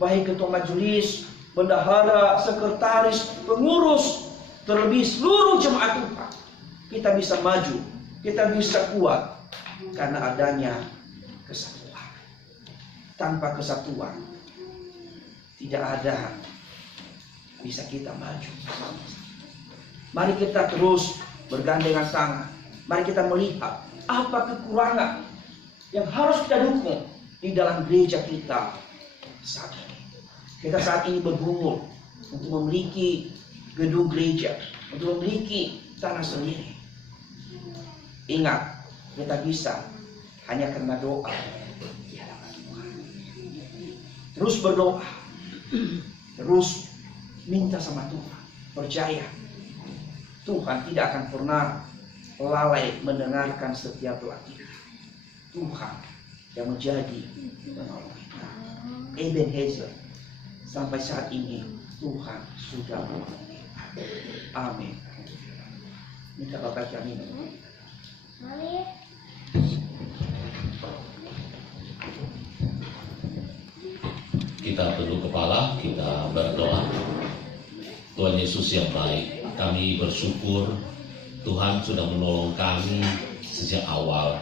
baik ketua majelis, bendahara, sekretaris, pengurus, terlebih seluruh jemaat Tuhan. Kita bisa maju, kita bisa kuat karena adanya kesatuan. Tanpa kesatuan tidak ada bisa kita maju bersama-sama. Mari kita terus bergandengan tangan. Mari kita melihat apa kekurangan yang harus kita dukung di dalam gereja kita saat ini. Kita saat ini bergumul untuk memiliki gedung gereja, untuk memiliki tanah sendiri. Ingat, kita bisa hanya karena doa. Terus berdoa, terus minta sama Tuhan, percaya Tuhan tidak akan pernah lalai mendengarkan setiap doa kita. Tuhan yang menjadi penolong kita. Ebenezer, sampai saat ini Tuhan sudah menolong kita. Amin. Minta Bapak kami. Kita tunduk kepala, kita berdoa. Tuhan Yesus yang baik, kami bersyukur Tuhan sudah menolong kami sejak awal.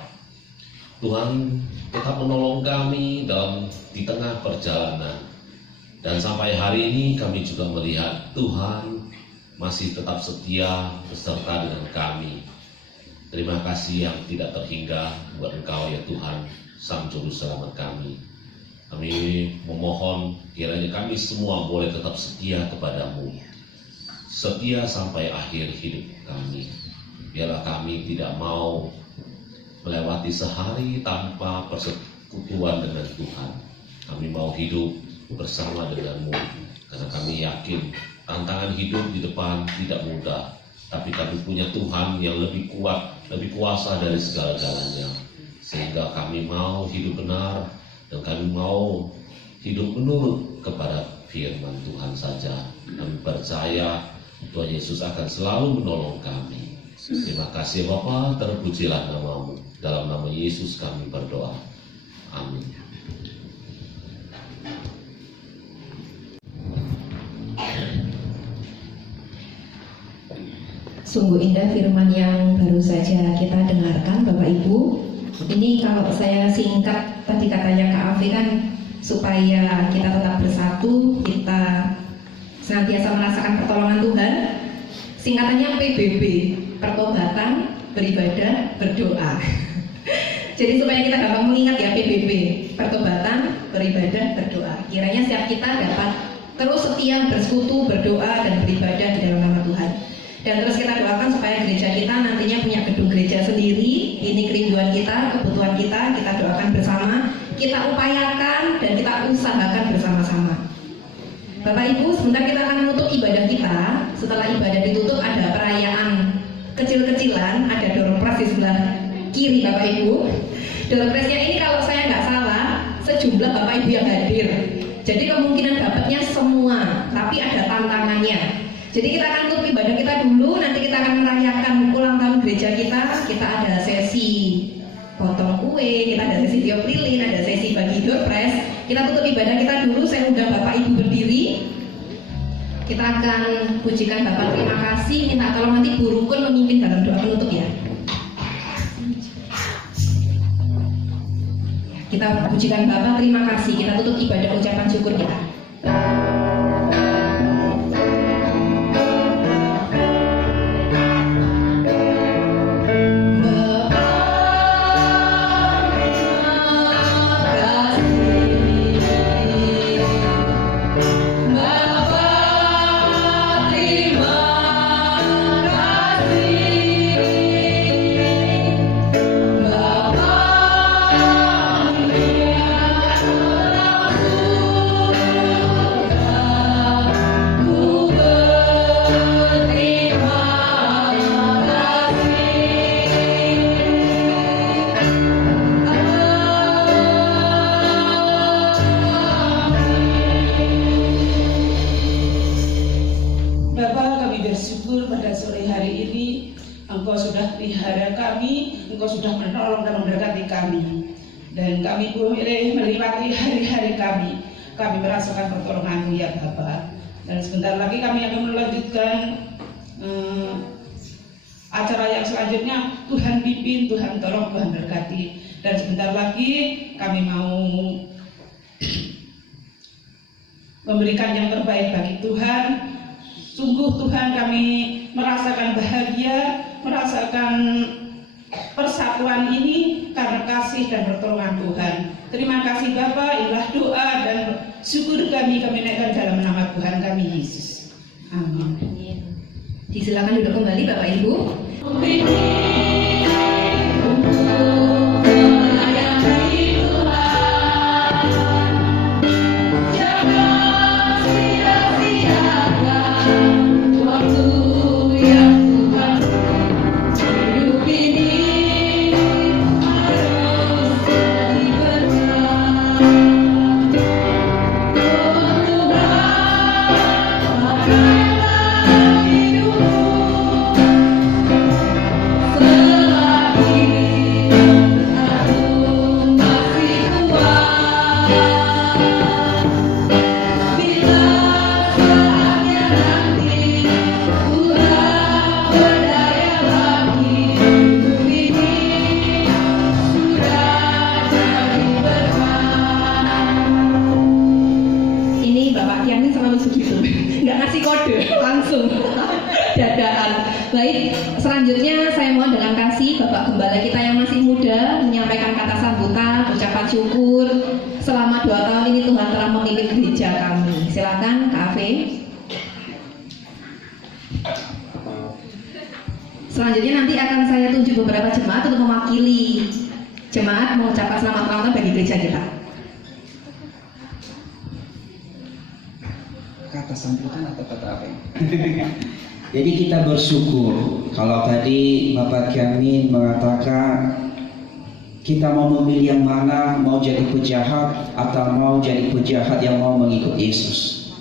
Tuhan tetap menolong kami di tengah perjalanan. Dan sampai hari ini kami juga melihat Tuhan masih tetap setia beserta dengan kami. Terima kasih yang tidak terhingga buat Engkau ya Tuhan, Sang Juru Selamat kami. Kami memohon kiranya kami semua boleh tetap setia kepadamu, setia sampai akhir hidup kami. Biarlah kami tidak mau melewati sehari tanpa persekutuan dengan Tuhan. Kami mau hidup bersama denganmu, karena kami yakin tantangan hidup di depan tidak mudah, tapi kami punya Tuhan yang lebih kuat, lebih kuasa dari segala-galanya, sehingga kami mau hidup benar dan kami mau hidup menurut kepada firman Tuhan saja. Kami percaya Tuhan Yesus akan selalu menolong kami. Terima kasih Bapa, terpujilah namamu. Dalam nama Yesus kami berdoa. Amin. Sungguh indah firman yang baru saja kita dengarkan Bapak Ibu. Ini kalau saya singkat tadi katanya Kak Afi kan, supaya kita tetap bersatu, kita senantiasa merasakan pertolongan Tuhan. Singkatannya PBB, pertobatan, beribadah, berdoa. Jadi supaya kita gampang mengingat ya, PBB, pertobatan, beribadah, berdoa. Kiranya setiap kita dapat terus setia bersekutu, berdoa dan beribadah di dalam nama Tuhan. Dan terus kita doakan supaya gereja kita nantinya punya gedung gereja sendiri. Ini kerinduan kita, kebutuhan kita doakan bersama, kita upayakan dan kita usahakan bersama-sama. Bapak Ibu, sebentar kita akan menutup ibadah kita. Setelah ibadah ditutup ada perayaan kecil-kecilan, ada door prize di sebelah kiri Bapak Ibu. Door prize-nya ini kalau saya nggak salah sejumlah Bapak Ibu yang hadir. Jadi kemungkinan dapatnya semua, tapi ada tantangannya. Jadi kita akan tutup ibadah kita dulu, nanti kita akan merayakan ulang tahun gereja kita. Kita ada sesi potong kue, kita ada sesi tiup lilin, ada sesi bagi door prize. Kita tutup ibadah kita dulu, saya undang Bapak Ibu berdiri. Kita akan pujikan Bapak, terima kasih. Minta tolong nanti Bu Rukun memimpin dalam doa penutup ya. Kita pujikan Bapak, terima kasih. Kita tutup ibadah ucapan syukur kita. Engkau sudah menolong dan memberkati kami, dan kami boleh melewati hari-hari kami. Kami merasakan pertolongan-Mu ya Bapa. Dan sebentar lagi kami akan melanjutkan acara yang selanjutnya. Tuhan pimpin, Tuhan tolong, Tuhan berkati. Dan sebentar lagi kami mau memberikan yang terbaik bagi Tuhan. Sungguh Tuhan, kami merasakan bahagia, merasakan persatuan ini karena kasih dan pertolongan Tuhan. Terima kasih Bapa, inilah doa dan syukur kami naikkan dalam nama Tuhan kami Yesus. Amin. Disilakan duduk kembali Bapak Ibu. Selamat Yamin selalu begitu, nggak ngasih kode, langsung dadaan. Baik, selanjutnya saya mohon dengan kasih Bapak Gembala kita yang masih muda menyampaikan kata sambutan, ucapan syukur selama 2 tahun ini Tuhan telah memimpin gereja kami. Silakan Kak Ave. Selanjutnya nanti akan saya tunjuk beberapa jemaat untuk mewakili jemaat mengucapkan selamat ulang tahun bagi gereja kita. Kata sambutan atau kata apa? Jadi kita bersyukur kalau tadi Bapak Kiamin mengatakan kita mau memilih yang mana, mau jadi penjahat atau mau jadi penjahat yang mau mengikut Yesus.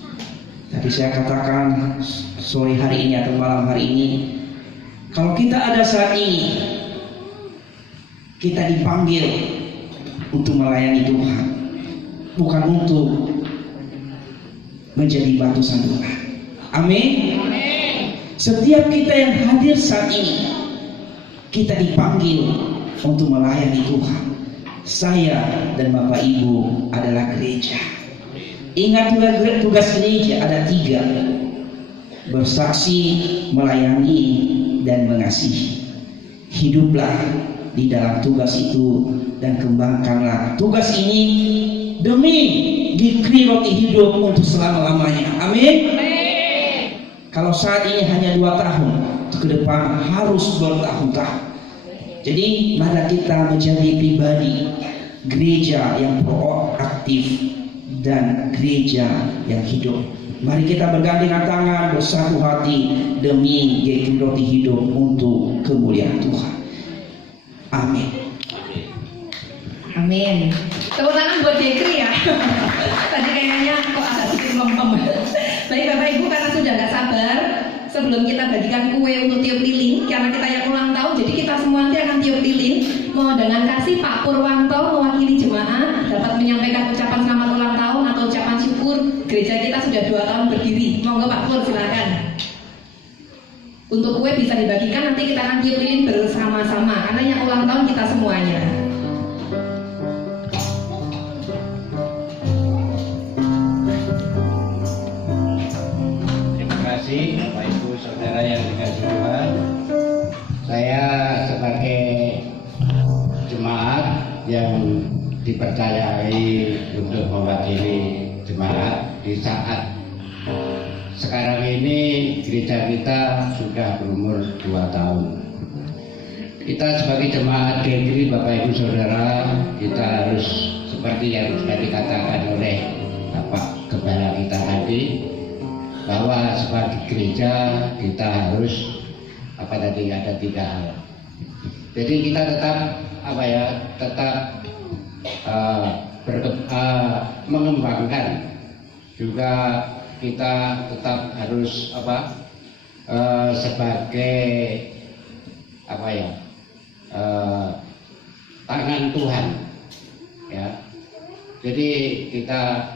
Tapi saya katakan sore hari ini atau malam hari ini, kalau kita ada saat ini, kita dipanggil untuk melayani Tuhan, bukan untuk menjadi batu sandungan. Amin. Setiap kita yang hadir saat ini, kita dipanggil untuk melayani Tuhan. Saya dan Bapak Ibu adalah gereja. Ingat tugas gereja ada 3: bersaksi, melayani, dan mengasihi. Hiduplah di dalam tugas itu dan kembangkanlah tugas ini demi GKRI Roti Hidup untuk selama-lamanya. Amin. Kalau saat ini hanya 2 tahun, ke depan harus bertahun-tahun. Jadi mari kita menjadi pribadi gereja yang proaktif dan gereja yang hidup. Mari kita bergandengan tangan, bersatu hati demi GKRI Roti Hidup untuk kemuliaan Tuhan. Amin. Amin. Tepuk tangan buat GKRI ya. Tadi kayaknya kok agak sedikit lempem. Baik Bapak Ibu, karena sudah nggak sabar, sebelum kita bagikan kue untuk tiup lilin, karena kita yang ulang tahun, jadi kita semua nanti akan tiup lilin. Mohon dengan kasih Pak Purwanto mewakili jemaat dapat menyampaikan ucapan selamat ulang tahun atau ucapan syukur. Gereja kita sudah 2 tahun berdiri. Monggo Pak Pur, silakan. Untuk kue bisa dibagikan, nanti kita akan tiup lilin bersama-sama, karena yang ulang tahun kita semuanya. Bapak Ibu Saudara yang dikasihi Tuhan, saya sebagai jemaat yang dipercayai untuk mewakili jemaat di saat sekarang ini gereja kita sudah berumur 2 tahun. Kita sebagai jemaat GKRI Bapak Ibu Saudara, kita harus seperti yang sudah dikatakan oleh Bapak Gembala kita tadi, bahwa sebagai gereja kita harus ada 3 hal. Jadi kita tetap mengembangkan, juga kita tetap harus sebagai tangan Tuhan ya. Jadi kita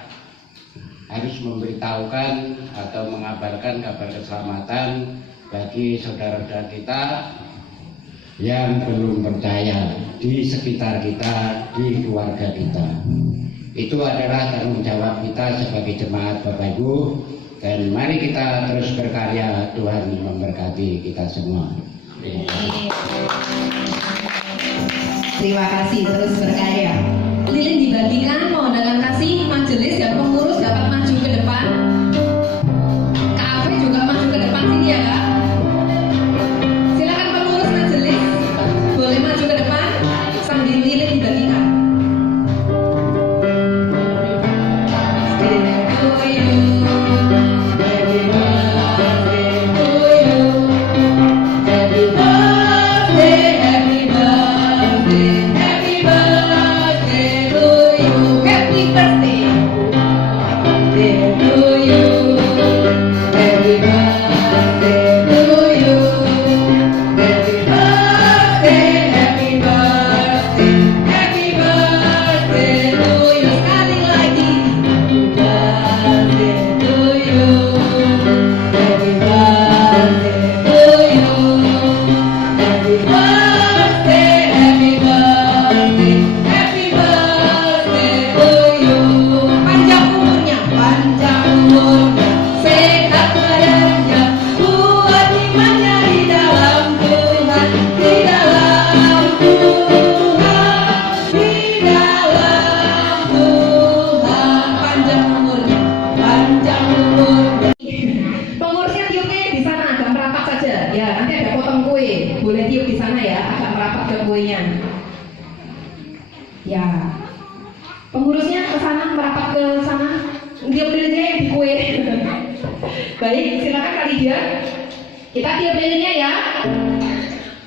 harus memberitahukan atau mengabarkan kabar keselamatan bagi saudara-saudara kita yang belum percaya di sekitar kita, di keluarga kita. Itu adalah tanggung jawab kita sebagai jemaat Bapak Ibu, dan mari kita terus berkarya. Tuhan memberkati kita semua. Terima kasih, terus berkarya. Lilin dibagikan, mohon dengan kasih majelis yang pengurus dapat maju ke depan. Kak Ave juga maju ke depan sini ya Kak. Silakan pengurus majelis boleh maju ke depan sambil lilin dibagikan. Pengurusnya tiupnya di sana agak merapat saja. Ya, nanti ada potong kue. Boleh tiup di sana ya, agak merapat ke kuenya. Ya. Pengurusnya ke sana, merapat ke sana. Tiup lilinnya yang di kue. Baik, silakan Kak Lydia. Kita tiup lilinnya ya.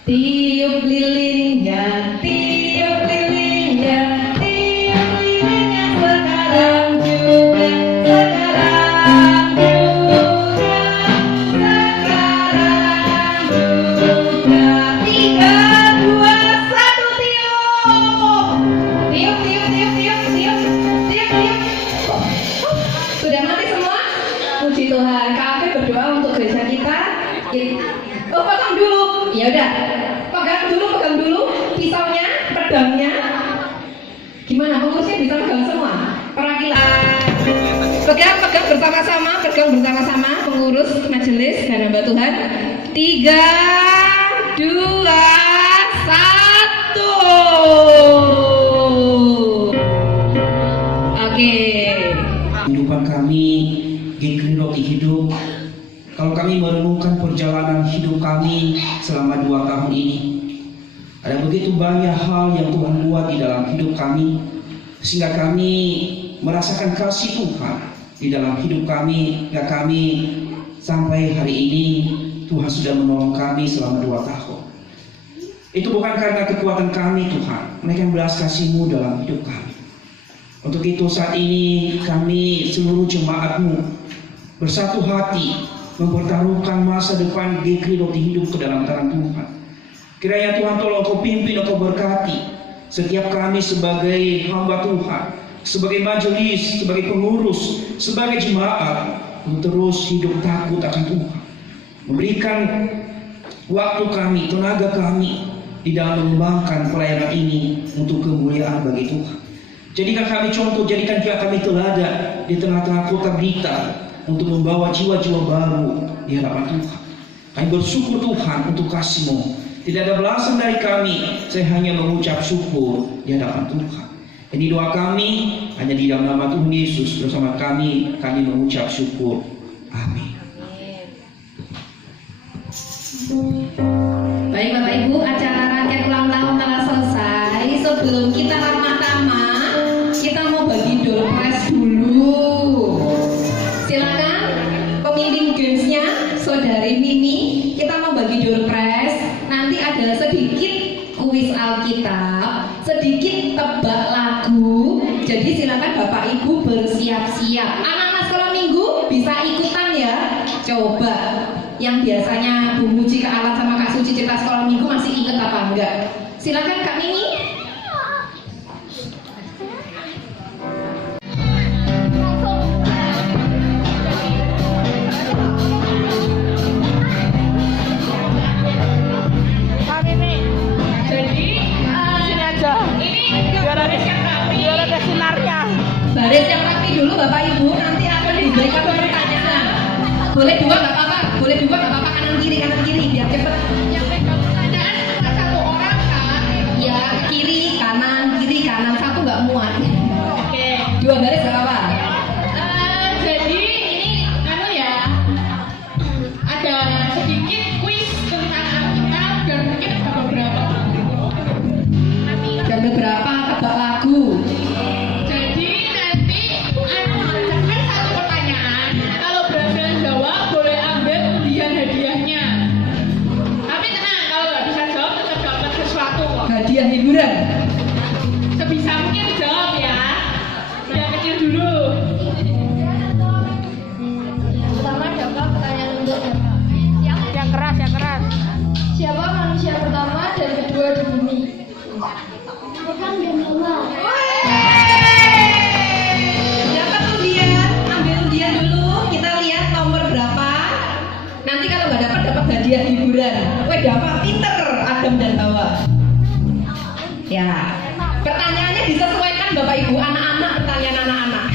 Tiup lilinnya, tiup lilinnya, tiup lilinnya sekarang juga, sekarang juga, sekarang juga. 3, 2, 1, tiup. Tiup, tiup, tiup, tiup, tiup, tiup, tiup. Sudah mati semua? Puji Tuhan. Kami berdoa untuk gereja kita. Oh, potong dulu. Ya udah. Pegang dulu pisaunya, pedangnya. Gimana? Pengurusnya bisa pegang semua? Perwakilan. Pegang bersama-sama pengurus majelis dan hamba Tuhan. 3, 2, 1. Oke. Kehidupan kami, GKRI Roti Hidup. Kalau kami merenungkan perjalanan hidup kami selama 2 tahun ini, ada begitu banyak hal yang Tuhan buat di dalam hidup kami, sehingga kami merasakan kasih Tuhan di dalam hidup kami. Hingga kami sampai hari ini Tuhan sudah menolong kami selama 2 tahun. Itu bukan karena kekuatan kami Tuhan, melainkan belas kasih-Mu dalam hidup kami. Untuk itu saat ini kami seluruh jemaat-Mu bersatu hati mempertaruhkan masa depan GKRI Roti Hidup ke dalam tangan Tuhan. Kiranya Tuhan tolong Kau pimpin, Kau berkati setiap kami sebagai hamba Tuhan, sebagai majelis, sebagai pengurus, sebagai jemaat, untuk terus hidup takut akan Tuhan. Memberikan waktu kami, tenaga kami di dalam mengembangkan pelayanan ini untuk kemuliaan bagi Tuhan. Jadikan kami contoh, jadikan kami teladan di tengah-tengah kota Blitar untuk membawa jiwa-jiwa baru di hadapan Tuhan. Kami bersyukur Tuhan untuk kasih-Mu. Tidak ada balasan dari kami, saya hanya mengucap syukur di hadapan Tuhan. Ini doa kami, hanya di dalam nama Tuhan Yesus bersama kami mengucap syukur. Amin. Baik Bapak Ibu, acara rakyat ulang tahun telah selesai. Sebelum kita ramah-tamah, kita mau bagi door prize dulu. Silakan pemimpin gamesnya, Saudari Mini, kita mau bagi door prize. Nanti ada sedikit kuis Alkitab, sedikit tebak lagu. Jadi silakan Bapak Ibu bersiap-siap. Anak-anak sekolah minggu bisa ikutan ya. Coba yang biasanya Bu Muji, Kak Alan sama Kak Suci cerita sekolah minggu masih ingat apa enggak? Silakan Kak Mini. Baris yang rapi dulu Bapak Ibu, nanti akan diberikan pertanyaan. Boleh 2 nggak apa-apa, kanan kiri biar cepet. Yang pegang pertanyaan cuma 1 orang kan? Ya, kiri kanan, satu nggak muat. Oke. 2 baris nggak apa-apa. Jadi ini ya, ada sedikit kuis tentang Alkitab dan mungkin ada beberapa tebak lagu. Hadiah hiburan. Sebisa mungkin jawab ya. Yang kecil dulu. Pertama dapat pertanyaan untuk Yang keras. siapa manusia pertama dan kedua di bumi? Bukan dan Hawa. Dapat undian, ambil undian dulu. Kita lihat nomor berapa. Nanti kalau nggak dapat hadiah hiburan. Dapat pinter Adam dan Hawa. Ya, pertanyaannya disesuaikan Bapak Ibu, anak-anak, pertanyaan anak-anak.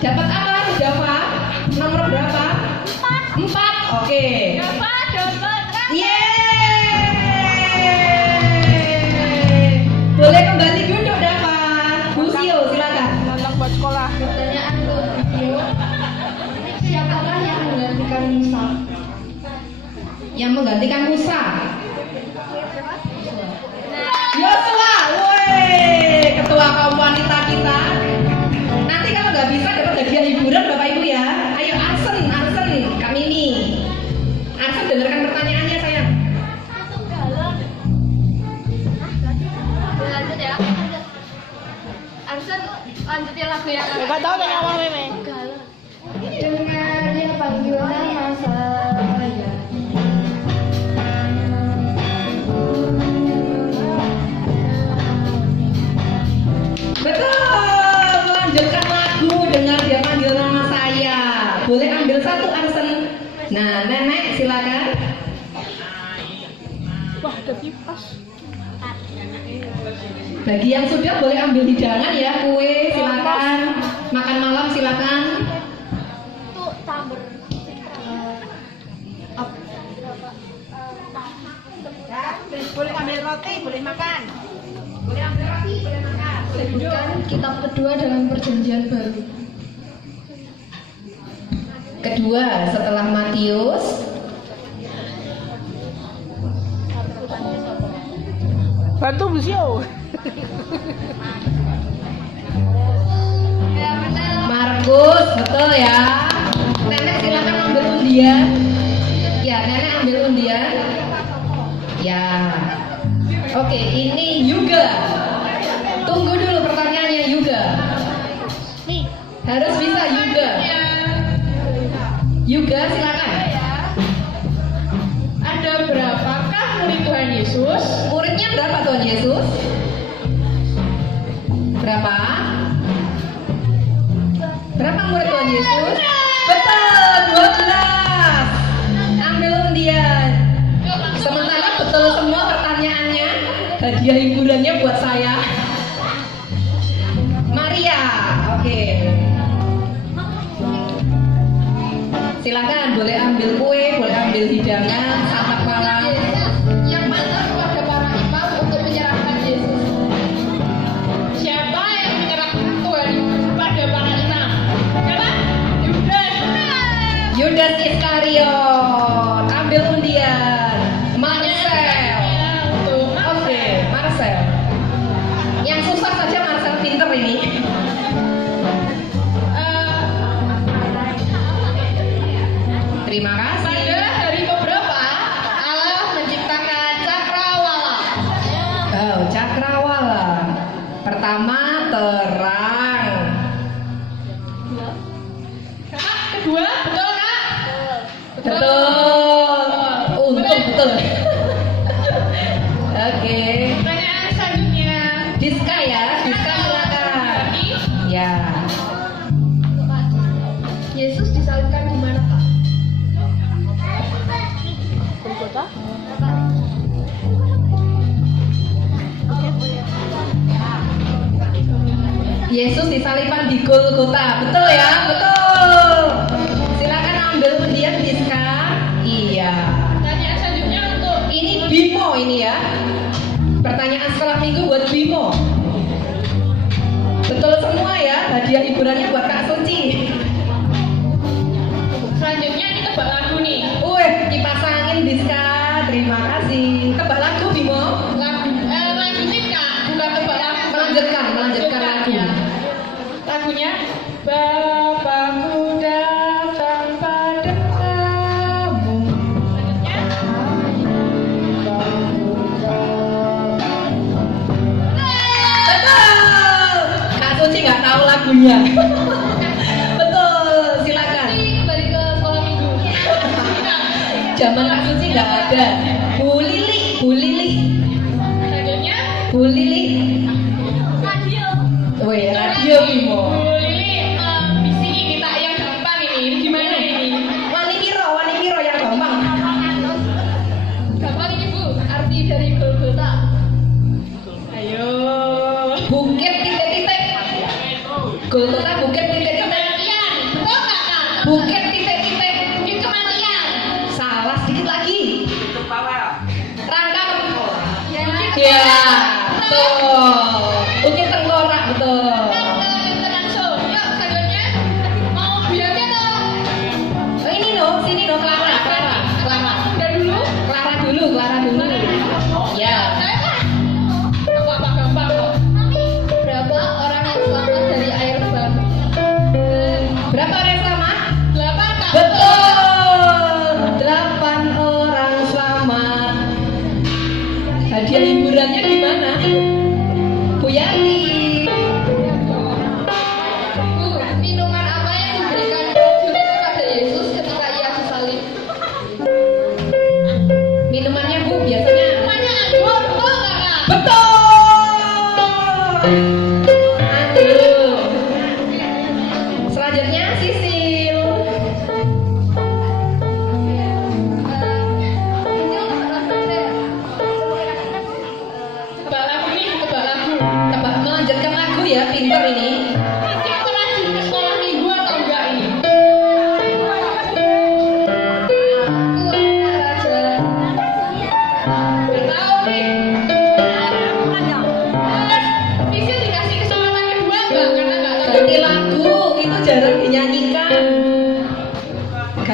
Dapat apa? Jawab. Nomor berapa? 4. Oke. Dapat. Yeay. Boleh kembali duduk dapat. Bu Sio, silakan. Buat sekolah. Pertanyaan untuk video yang menggantikan Musa? Yosua, woi, ketua kaum wanita kita. Nanti kalau nggak bisa dapat hadiah hiburan Bapak Ibu ya. Ayo Arsen, kami ini. Arsen dengarkan pertanyaannya sayang. Lanjut ya. Arsen lanjutin lagu yang Gak tahu tanya apa Meme. dengar dia panggil nama saya. Betul, melanjutkan lagu dengan dia panggil nama saya. Boleh ambil satu Arsen. Nah, Nenek silakan. Wah, ada kipas. Bagi yang sudah boleh ambil hidangan ya, kue silakan. Makan malam silakan. Tuh tambah. Boleh ambil roti, boleh makan. Sebutkan kitab kedua dalam perjanjian baru. Kedua setelah Matius. Bantu Busio. Markus, betul ya. Nenek silakan ambil undian. Ya, Nenek ambil undian. Ya. Oke, ini Yuga. Tunggu dulu pertanyaannya Yuga. Harus bisa Yuga. Yuga silakan. Ada berapakah murid Tuhan Yesus? Muridnya berapa Tuhan Yesus? Berapa? Berapa murid Tuhan Yesus? Betul, 12. Ambil undian. Sementara betul semua pertanyaannya, hadiah hiburannya buat saya. Maria, oke. Silakan, boleh ambil kue, boleh ambil hidangan, santap malam. Yang mana kepada para imam untuk menyerahkan Yesus? Siapa yang menyerahkan Tuhan pada para imam? Siapa? Yudas. Yudas Iskariot, ambil undian. Marcel. Untuk Oke, Marcel. Yang susah saja Marcel pinter ini. Terima kasih. pada hari keberapa Allah menciptakan cakrawala? Oh, cakrawala. Pertama terang. Kak, kedua betul kak? Betul. Untung betul. Oke. Pertanyaan selanjutnya. Diska ya, Diska silakan. Ya. Yesus disalibkan di mana, Pak? Yesus disalibkan di Golgota. Betul ya? Betul. Silakan ambil undian Diska. Iya. Pertanyaan selanjutnya untuk Ini Bimo ini ya. Pertanyaan sekolah minggu buat Bimo. Betul semua ya. Hadiah hiburannya buat Kak Suci. selanjutnya ini tebak lagu nih. Wih, kipas angin Diska. Terima kasih. Tebak lagu Bimo. Lanjutin kak, bukan tebak lagu. Melanjutkan lagu. Ya. Lagunya Bapakku datang padamu. Selanjutnya Betul. Kak Suci nggak tahu lagunya. Betul. Silakan. Kembali ke sekolah minggu. Zaman Kak Suci nggak ada. Bu Lili, Bu Lili, selanjutnya Bu Lili. Radio. Wih, radio Bimo. Bu Lili di sini minta yang gampang ini. Gimana ini? Wani Piro yang gampang. Gampang ini, Bu. Arti dari Golgota. Ayo. Bukit titik-titik. Golgota bukit titik-titik. Kematian. Betul nggak kak? Bukit titik-titik. Bukit kematian. Salah sedikit lagi. Rangka. Ya. Ya, betul. Bukit Tengkorak betul. Langsung. Yuk selanjutnya mau biarnya atau Oh, ini no, sini no Clara. Udah dulu?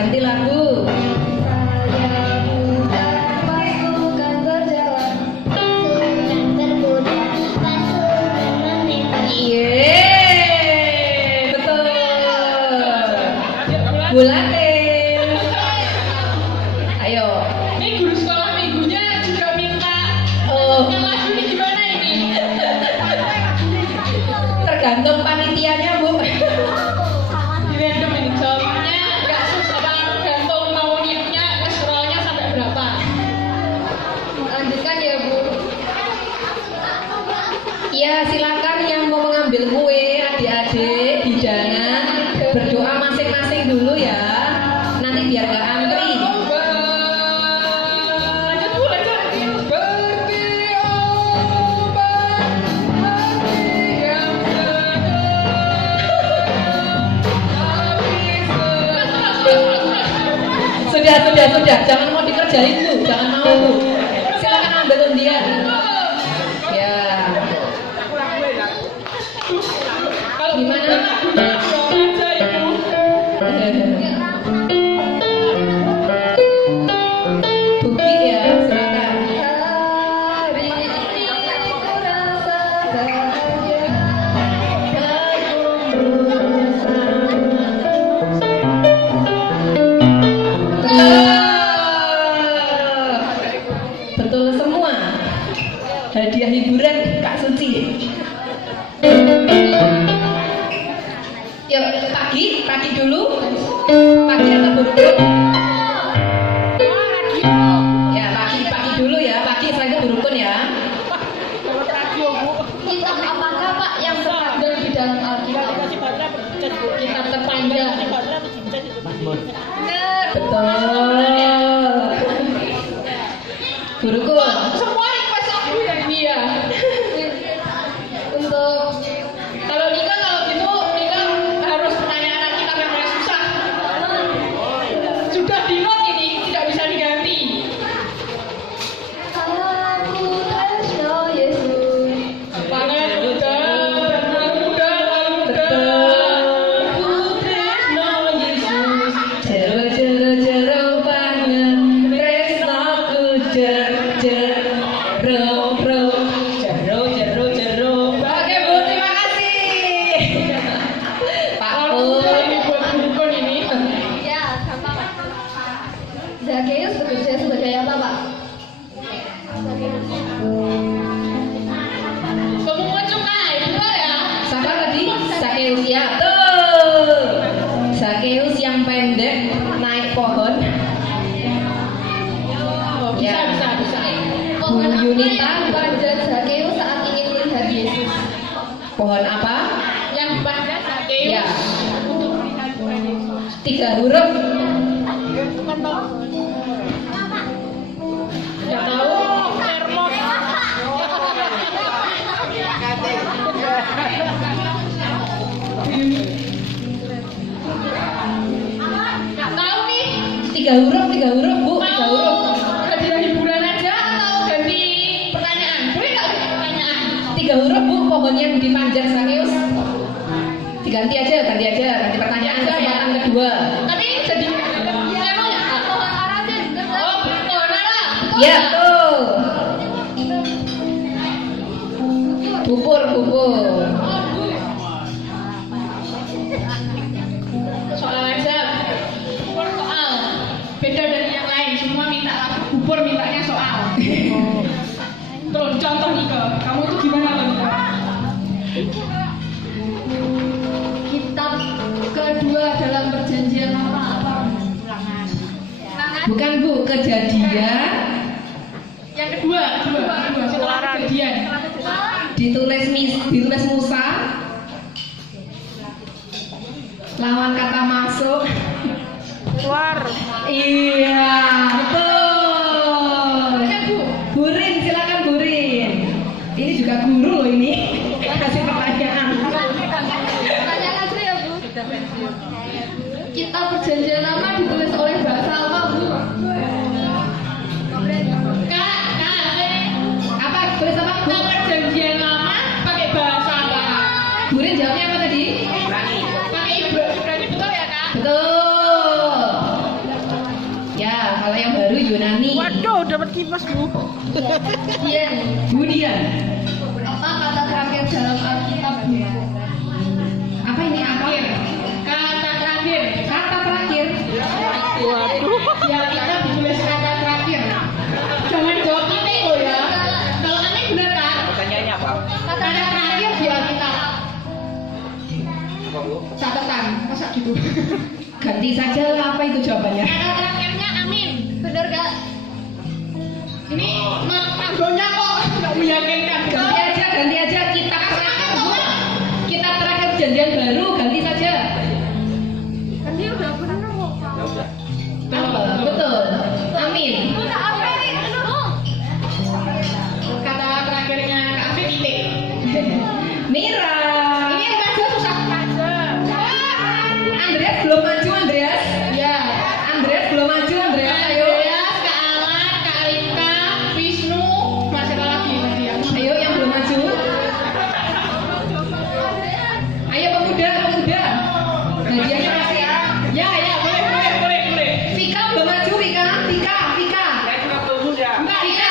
ganti lagu. Saya muda pasukan berjalan, pasukan termuda pasukan menembak. Yeay, betul. Bulatin. Ayo. Ini guru sekolah minggunya juga minta Oh, lagu ini gimana ini? tergantung panitianya, Bu. Di random ini jawabnya nggak susah, tergantung mau niatnya scrollnya sampai berapa. Lanjutkan ya Bu. Ya, silakan yang mau mengambil kue, adik-adik, hidangan, berdoa masing-masing dulu ya. Nanti biar nggak antri. Lanjut Bu, lanjut. Sudah. Jangan mau dikerjain, Bu. Jangan mau, Bu. Silakan ambil undian. Ya. Kalau Gimana? doang aja Ibu. Buki ya, silakan. Hari ini aku rasa bahagia, aku Betul semua. Hadiah hiburan Kak Suci. Yuk, pagi dulu. Pagi atau burukun? Ya, pagi dulu ya. Pagi setelah itu burukun ya. Kitab apakah Pak yang terpanjang di dalam Alkitab? Kitab terpanjang. Betul. Burukun. Semua request aku ya ini ya. Untuk Kalau nikah gitu nikah harus pertanyaan kita yang paling susah. Sudah di note ini tidak bisa diganti. aku tresno Yesus. Pangan muda, muda. Aku tresno Yesus. Jero pangan tresnaku jero. Oke, Bu, terima kasih. Pak Kalau Pur. muda ini buat burukun ini. Ya, gampang Pak. Zakheus bekerja sebagai apa Pak? Pemungut cukai, betul ya? Siapa tadi? Zakheus ya. Tuh. Zakheus yang pendek naik pohon. Bisa. Bu Yunita. Panjat Zakheus saat ingin melihat Yesus. Pohon apa? Yang dipanjat Zakheus. Ya. Untuk melihat Tuhan Yesus. 3 huruf. Nggak tahu. Hermon. Nggak tahu nih. 3 huruf, Bu. 3 huruf. Hadiah hiburan aja atau ganti pertanyaan? Boleh nggak ganti pertanyaan? 3 huruf, Bu. Pohon yang dipanjat Zakheus. Ganti aja. Ganti pertanyaan kesempatan kedua. Tapi jadi memang ya. Pohon ara aja bener kan? Oh, pohon ara. Ya, tuh. Bubur. Soal aja. Soal. Beda dari yang lain. Semua minta lagu bubur, mintanya soal. Terus contoh nih kamu itu gimana Nika? Kitab kedua dalam perjanjian lama apa? Bukan, Bu. Kejadian. Yang kedua setelah kejadian. Ditulis Musa. Lawan kata masuk. Keluar. Iya, betul. Burin, silakan Burin. Ini juga guru loh ini. Kasih pertanyaan. Pertanyaan aja ya Bu. Kitab perjanjian lama ditulis oleh bahasa apa Bu? Apa? Tulis apa? Bu? Kita perjanjian lama pakai bahasa apa? Burin jawabnya apa tadi? Pakai Ibrani betul ya Kak? Betul. Dian. Budian. Apa kata terakhir dalam Alkitab? Apa ini akhir? Kata terakhir. Kata terakhir. Ya kita ditulis kata terakhir. Jangan jawab ini loh ya. Kalau aneh benar kan? Pertanyaannya apa? Kata terakhir di Alkitab. Catatan, masa gitu? Ganti saja apa itu jawabannya? Kata terakhirnya amin. Bener gak? Ini tanggonya kok nggak meyakinkan. Ganti aja kita kita terakhir perjanjian baru, ganti saja. Kan dia udah bener kok. Betul. Amin. Udah apa ini? Kata terakhirnya Kak Afif titik. Mira. Ini yang aja susah aja. Andreas belum maju, Andreas. Ya. Andreas belum maju, Andreas. Ayo. Andreas, Kak Alan, Kak Rika, Wisnu, masih ada lagi nanti ya. Ayo yang belum maju. Ayo pemuda. Bagiannya masih. Ya, boleh. Vika belum maju, Vika. Saya juga belum muda. Enggak, Vika.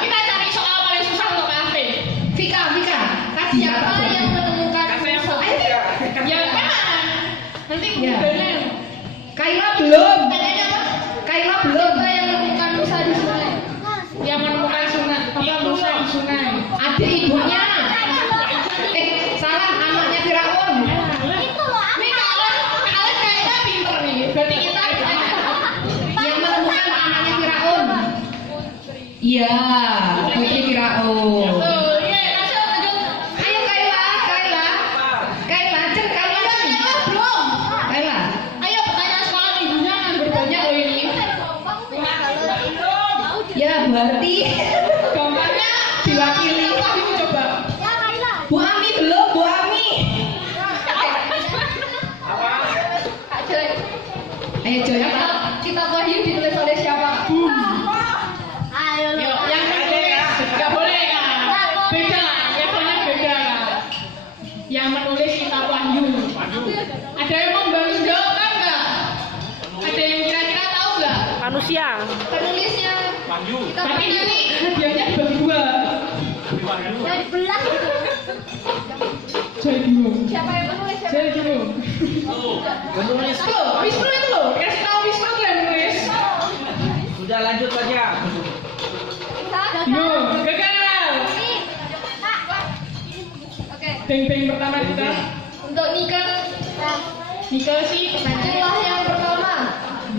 kita cari soal paling susah untuk Kak Afif. Vika. Tadi Siapa yang menemukan Musa? Ya kan? Nanti Ya. kemudiannya. Kaila belum. Siapa yang menemukan Musa di sungai? Yang menemukan sungai, apa Musa di sungai? Adik ibunya. Salah, anaknya Firaun. Ini kalian kayaknya pinter nih. Berarti kita Yang menemukan anaknya Firaun. Iya, putri Firaun. tuh, iya, lanjut. Ayo Kaila. Belum. Kaila. Ayo pertanyaan sekolah minggunya nganggur banyak loh ini. Ya, berarti Gampangnya diwakili. Tapi coba. Bu Ami belum, Bu Ami. Ayo Joy. Kitab Wahyu ditulis oleh siapa? Yuk, yang menulis nggak boleh kan? Beda lah, levelnya beda kan? Yang menulis kitab Wahyu. Ada yang mau bantu jawab kan nggak? Ada yang kira-kira tahu nggak? Penulisnya. Kitab Tapi Wahyu. nanti hadiahnya dibagi dua. Yang dibelah gitu. Jadi bingung. Siapa yang penulis? Jadi bingung. Penulis. Tuh, Wisnu itu loh. Kasih tahu Wisnu tuh yang nulis. Sudah lanjut saja. Bingung. Gagal. Oke. Beng-beng pertama kita. Untuk Nika. Nika sih. Tulah yang pertama.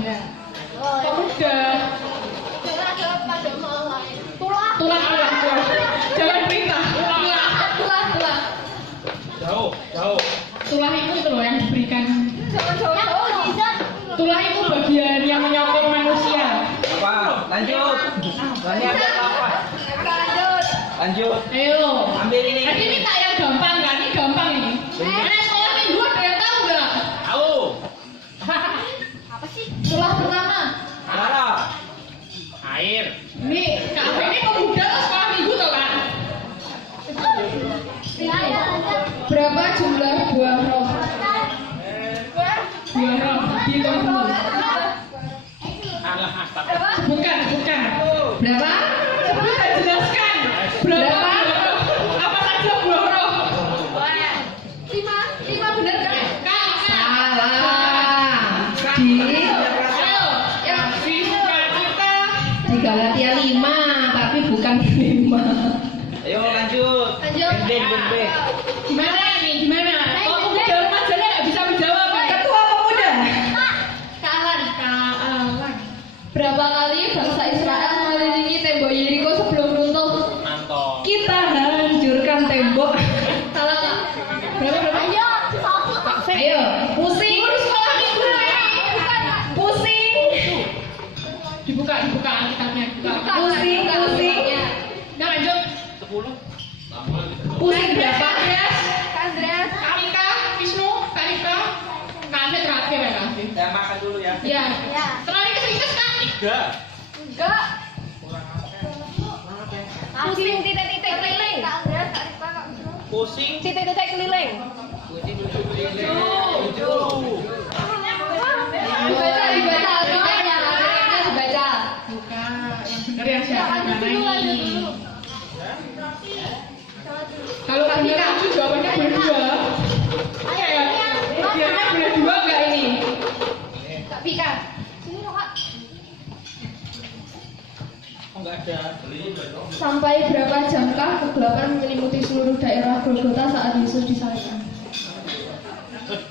Ya. Kok udah? Tulah. Jangan perintah. Tulah. Jauh. Tulah itu loh yang diberikan. Jangan jauh-jauh. Tulah itu bagian yang menyangkut manusia. Apa? Lanjut. Lanjut. Ayo. Ambil ini. Nanti minta yang gampang kan? Ini gampang ini. Karena sekolah minggu ada yang tahu nggak? Tahu. Tulah pertama. Darah. Air. Ini Kak Afif ini pemuda atau sekolah minggu tau kan? Berapa jumlah buah roh? Buah roh. Hitung dulu. Alah, astaga. Bukan. Berapa? Kita jelaskan. Berapa? Apa saja buah roh? 5 bener kan? Kak. Salah. Di Ayo. Yang suka kita. di Galatia 5, tapi bukan 5. Ayo lanjut. Ben. Gimana ini? Gimana? Oh, pemuda remajanya nggak bisa menjawab ya? Ketua pemuda. Kalan. Kalah. Berapa kali bangsa Israel mengelilingi tembok Yeriko sebelum runtuh? Mantap. Kita hancurkan tembok. Salah nggak? Berapa? Ayo, pusing. Pusing. Dibuka Alkitabnya. Pusing. Nah, lanjut. 10. Pusing berapa? Andreas. Kak Rika, Wisnu, Kak Rika. Kak Afif terakhir ya, Kak Afif. Saya makan dulu ya. Ya. Ya. Terakhir kesini Kak. 3. Enggak. Pusing titik-titik keliling. Kak Andreas, Kak Rifa, Kak Wisnu. Pusing. Titik-titik keliling. Dibaca. Artikelnya dibaca. Buka. Yang benar yang Kalau benar lucu jawabannya berdua. Iya ya. Biarnya benar dua enggak ini? Kak Pika. Sini loh Kak. Oh, enggak ada. Sampai berapa jamkah kegelapan menyelimuti seluruh daerah Golgota saat Yesus disalibkan? 1,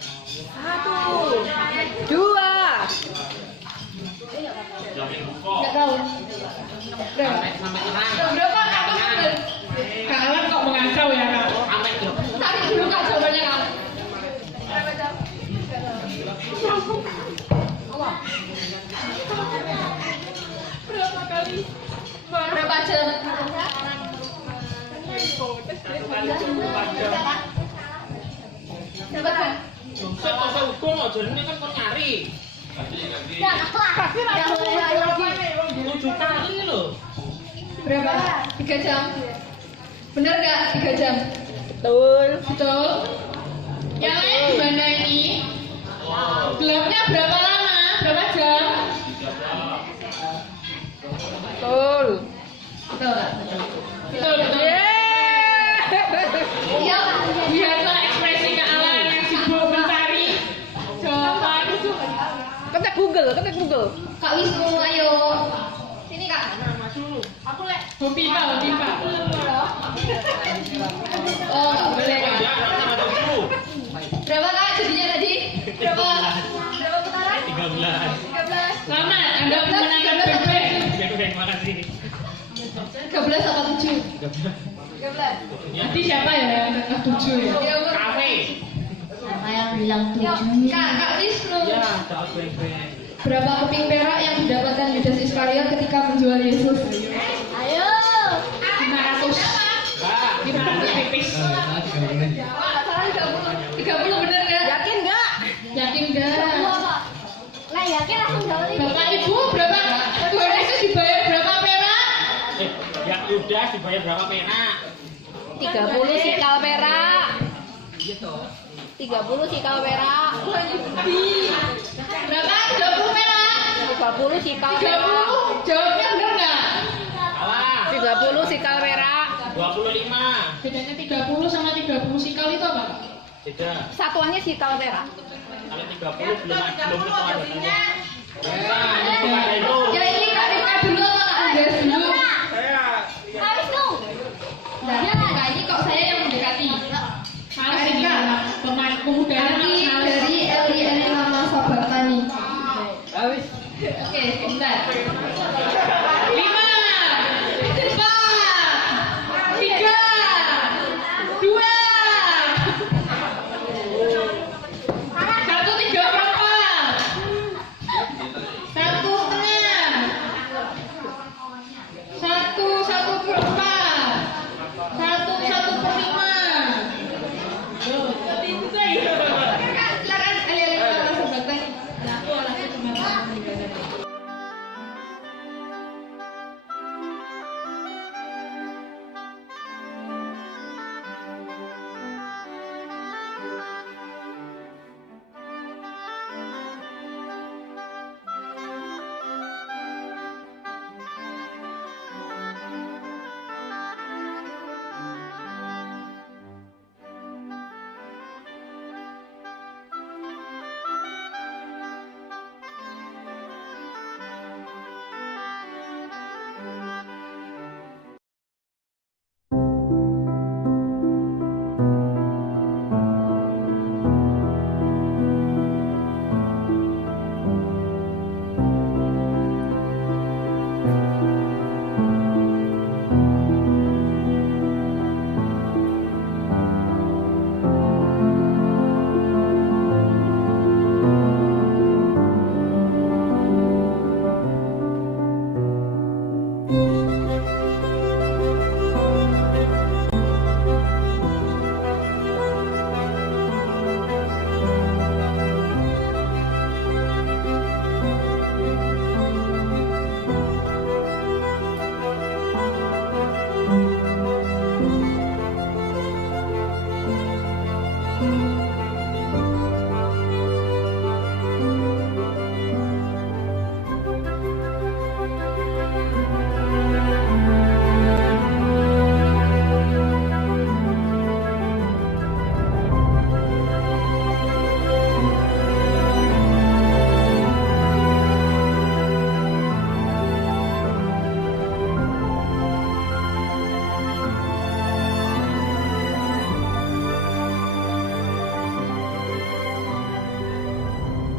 2. Nggak tahu. Berapa? Berapa Kak? Kak Alan kok mengacau ya Kak? Tadi dulu Kak jawabannya Kak. Berapa jam? Berapa kali? Berapa jam? Berapa jam? Saya hukum aja ini kan kau nyari. Ya, nggak boleh lagi. 7 kali loh. Berapa? 3 jam. Bener nggak 3 jam? Betul. Betul. Yang lain gimana ini? Gelapnya berapa lama? Berapa jam? Betul. Betul. Betul. Betul. Iya. Lihatlah ekspresi Kak Alan yang sibuk mencari jawaban. Ketik Google. Kak Wisnu, ayo. Sini Kak. Aku lek. Bu Pipa. Oh, nggak boleh Kak. Berapa Kak jadinya tadi? Berapa putaran? 13. 13. Selamat, Anda memenangkan bebek. Terima kasih. 13 apa 7? 13. Nanti siapa ya yang ke 7 ya? Kafe. Saya bilang 7. Kak Wisnu. Ya, dapat bebek. Berapa keping perak yang didapatkan Yudas Iskariot ketika menjual Yesus? Ayo. 500. Enggak, 500 tipis. Salah 30. 30 bener nggak? Yakin nggak? Yakin nggak? Nah yakin langsung jawab ini. Bapak Ibu berapa? Tuhan Yesus dibayar berapa perak? Ya udah dibayar berapa perak? 30 sikal perak. 30 sikal perak. Berapa? 30 perak? 30 sikal perak. 30? Jawabnya bener nggak? Salah. 30 sikal perak. 25. Bedanya 30 sama 30 sikal itu apa? Beda. Satuannya sikal perak. Kalau 30 belum ketuaan katanya. Nah, itu. Ya ini Kak Rika dulu atau Kak Andreas dulu? Saya Kak Wisnu. Nah, Kak ini kok saya yang mendekati. Kak Rika, pemain pemuda Ini dari LIN Nama Sabatani. Oke, bentar.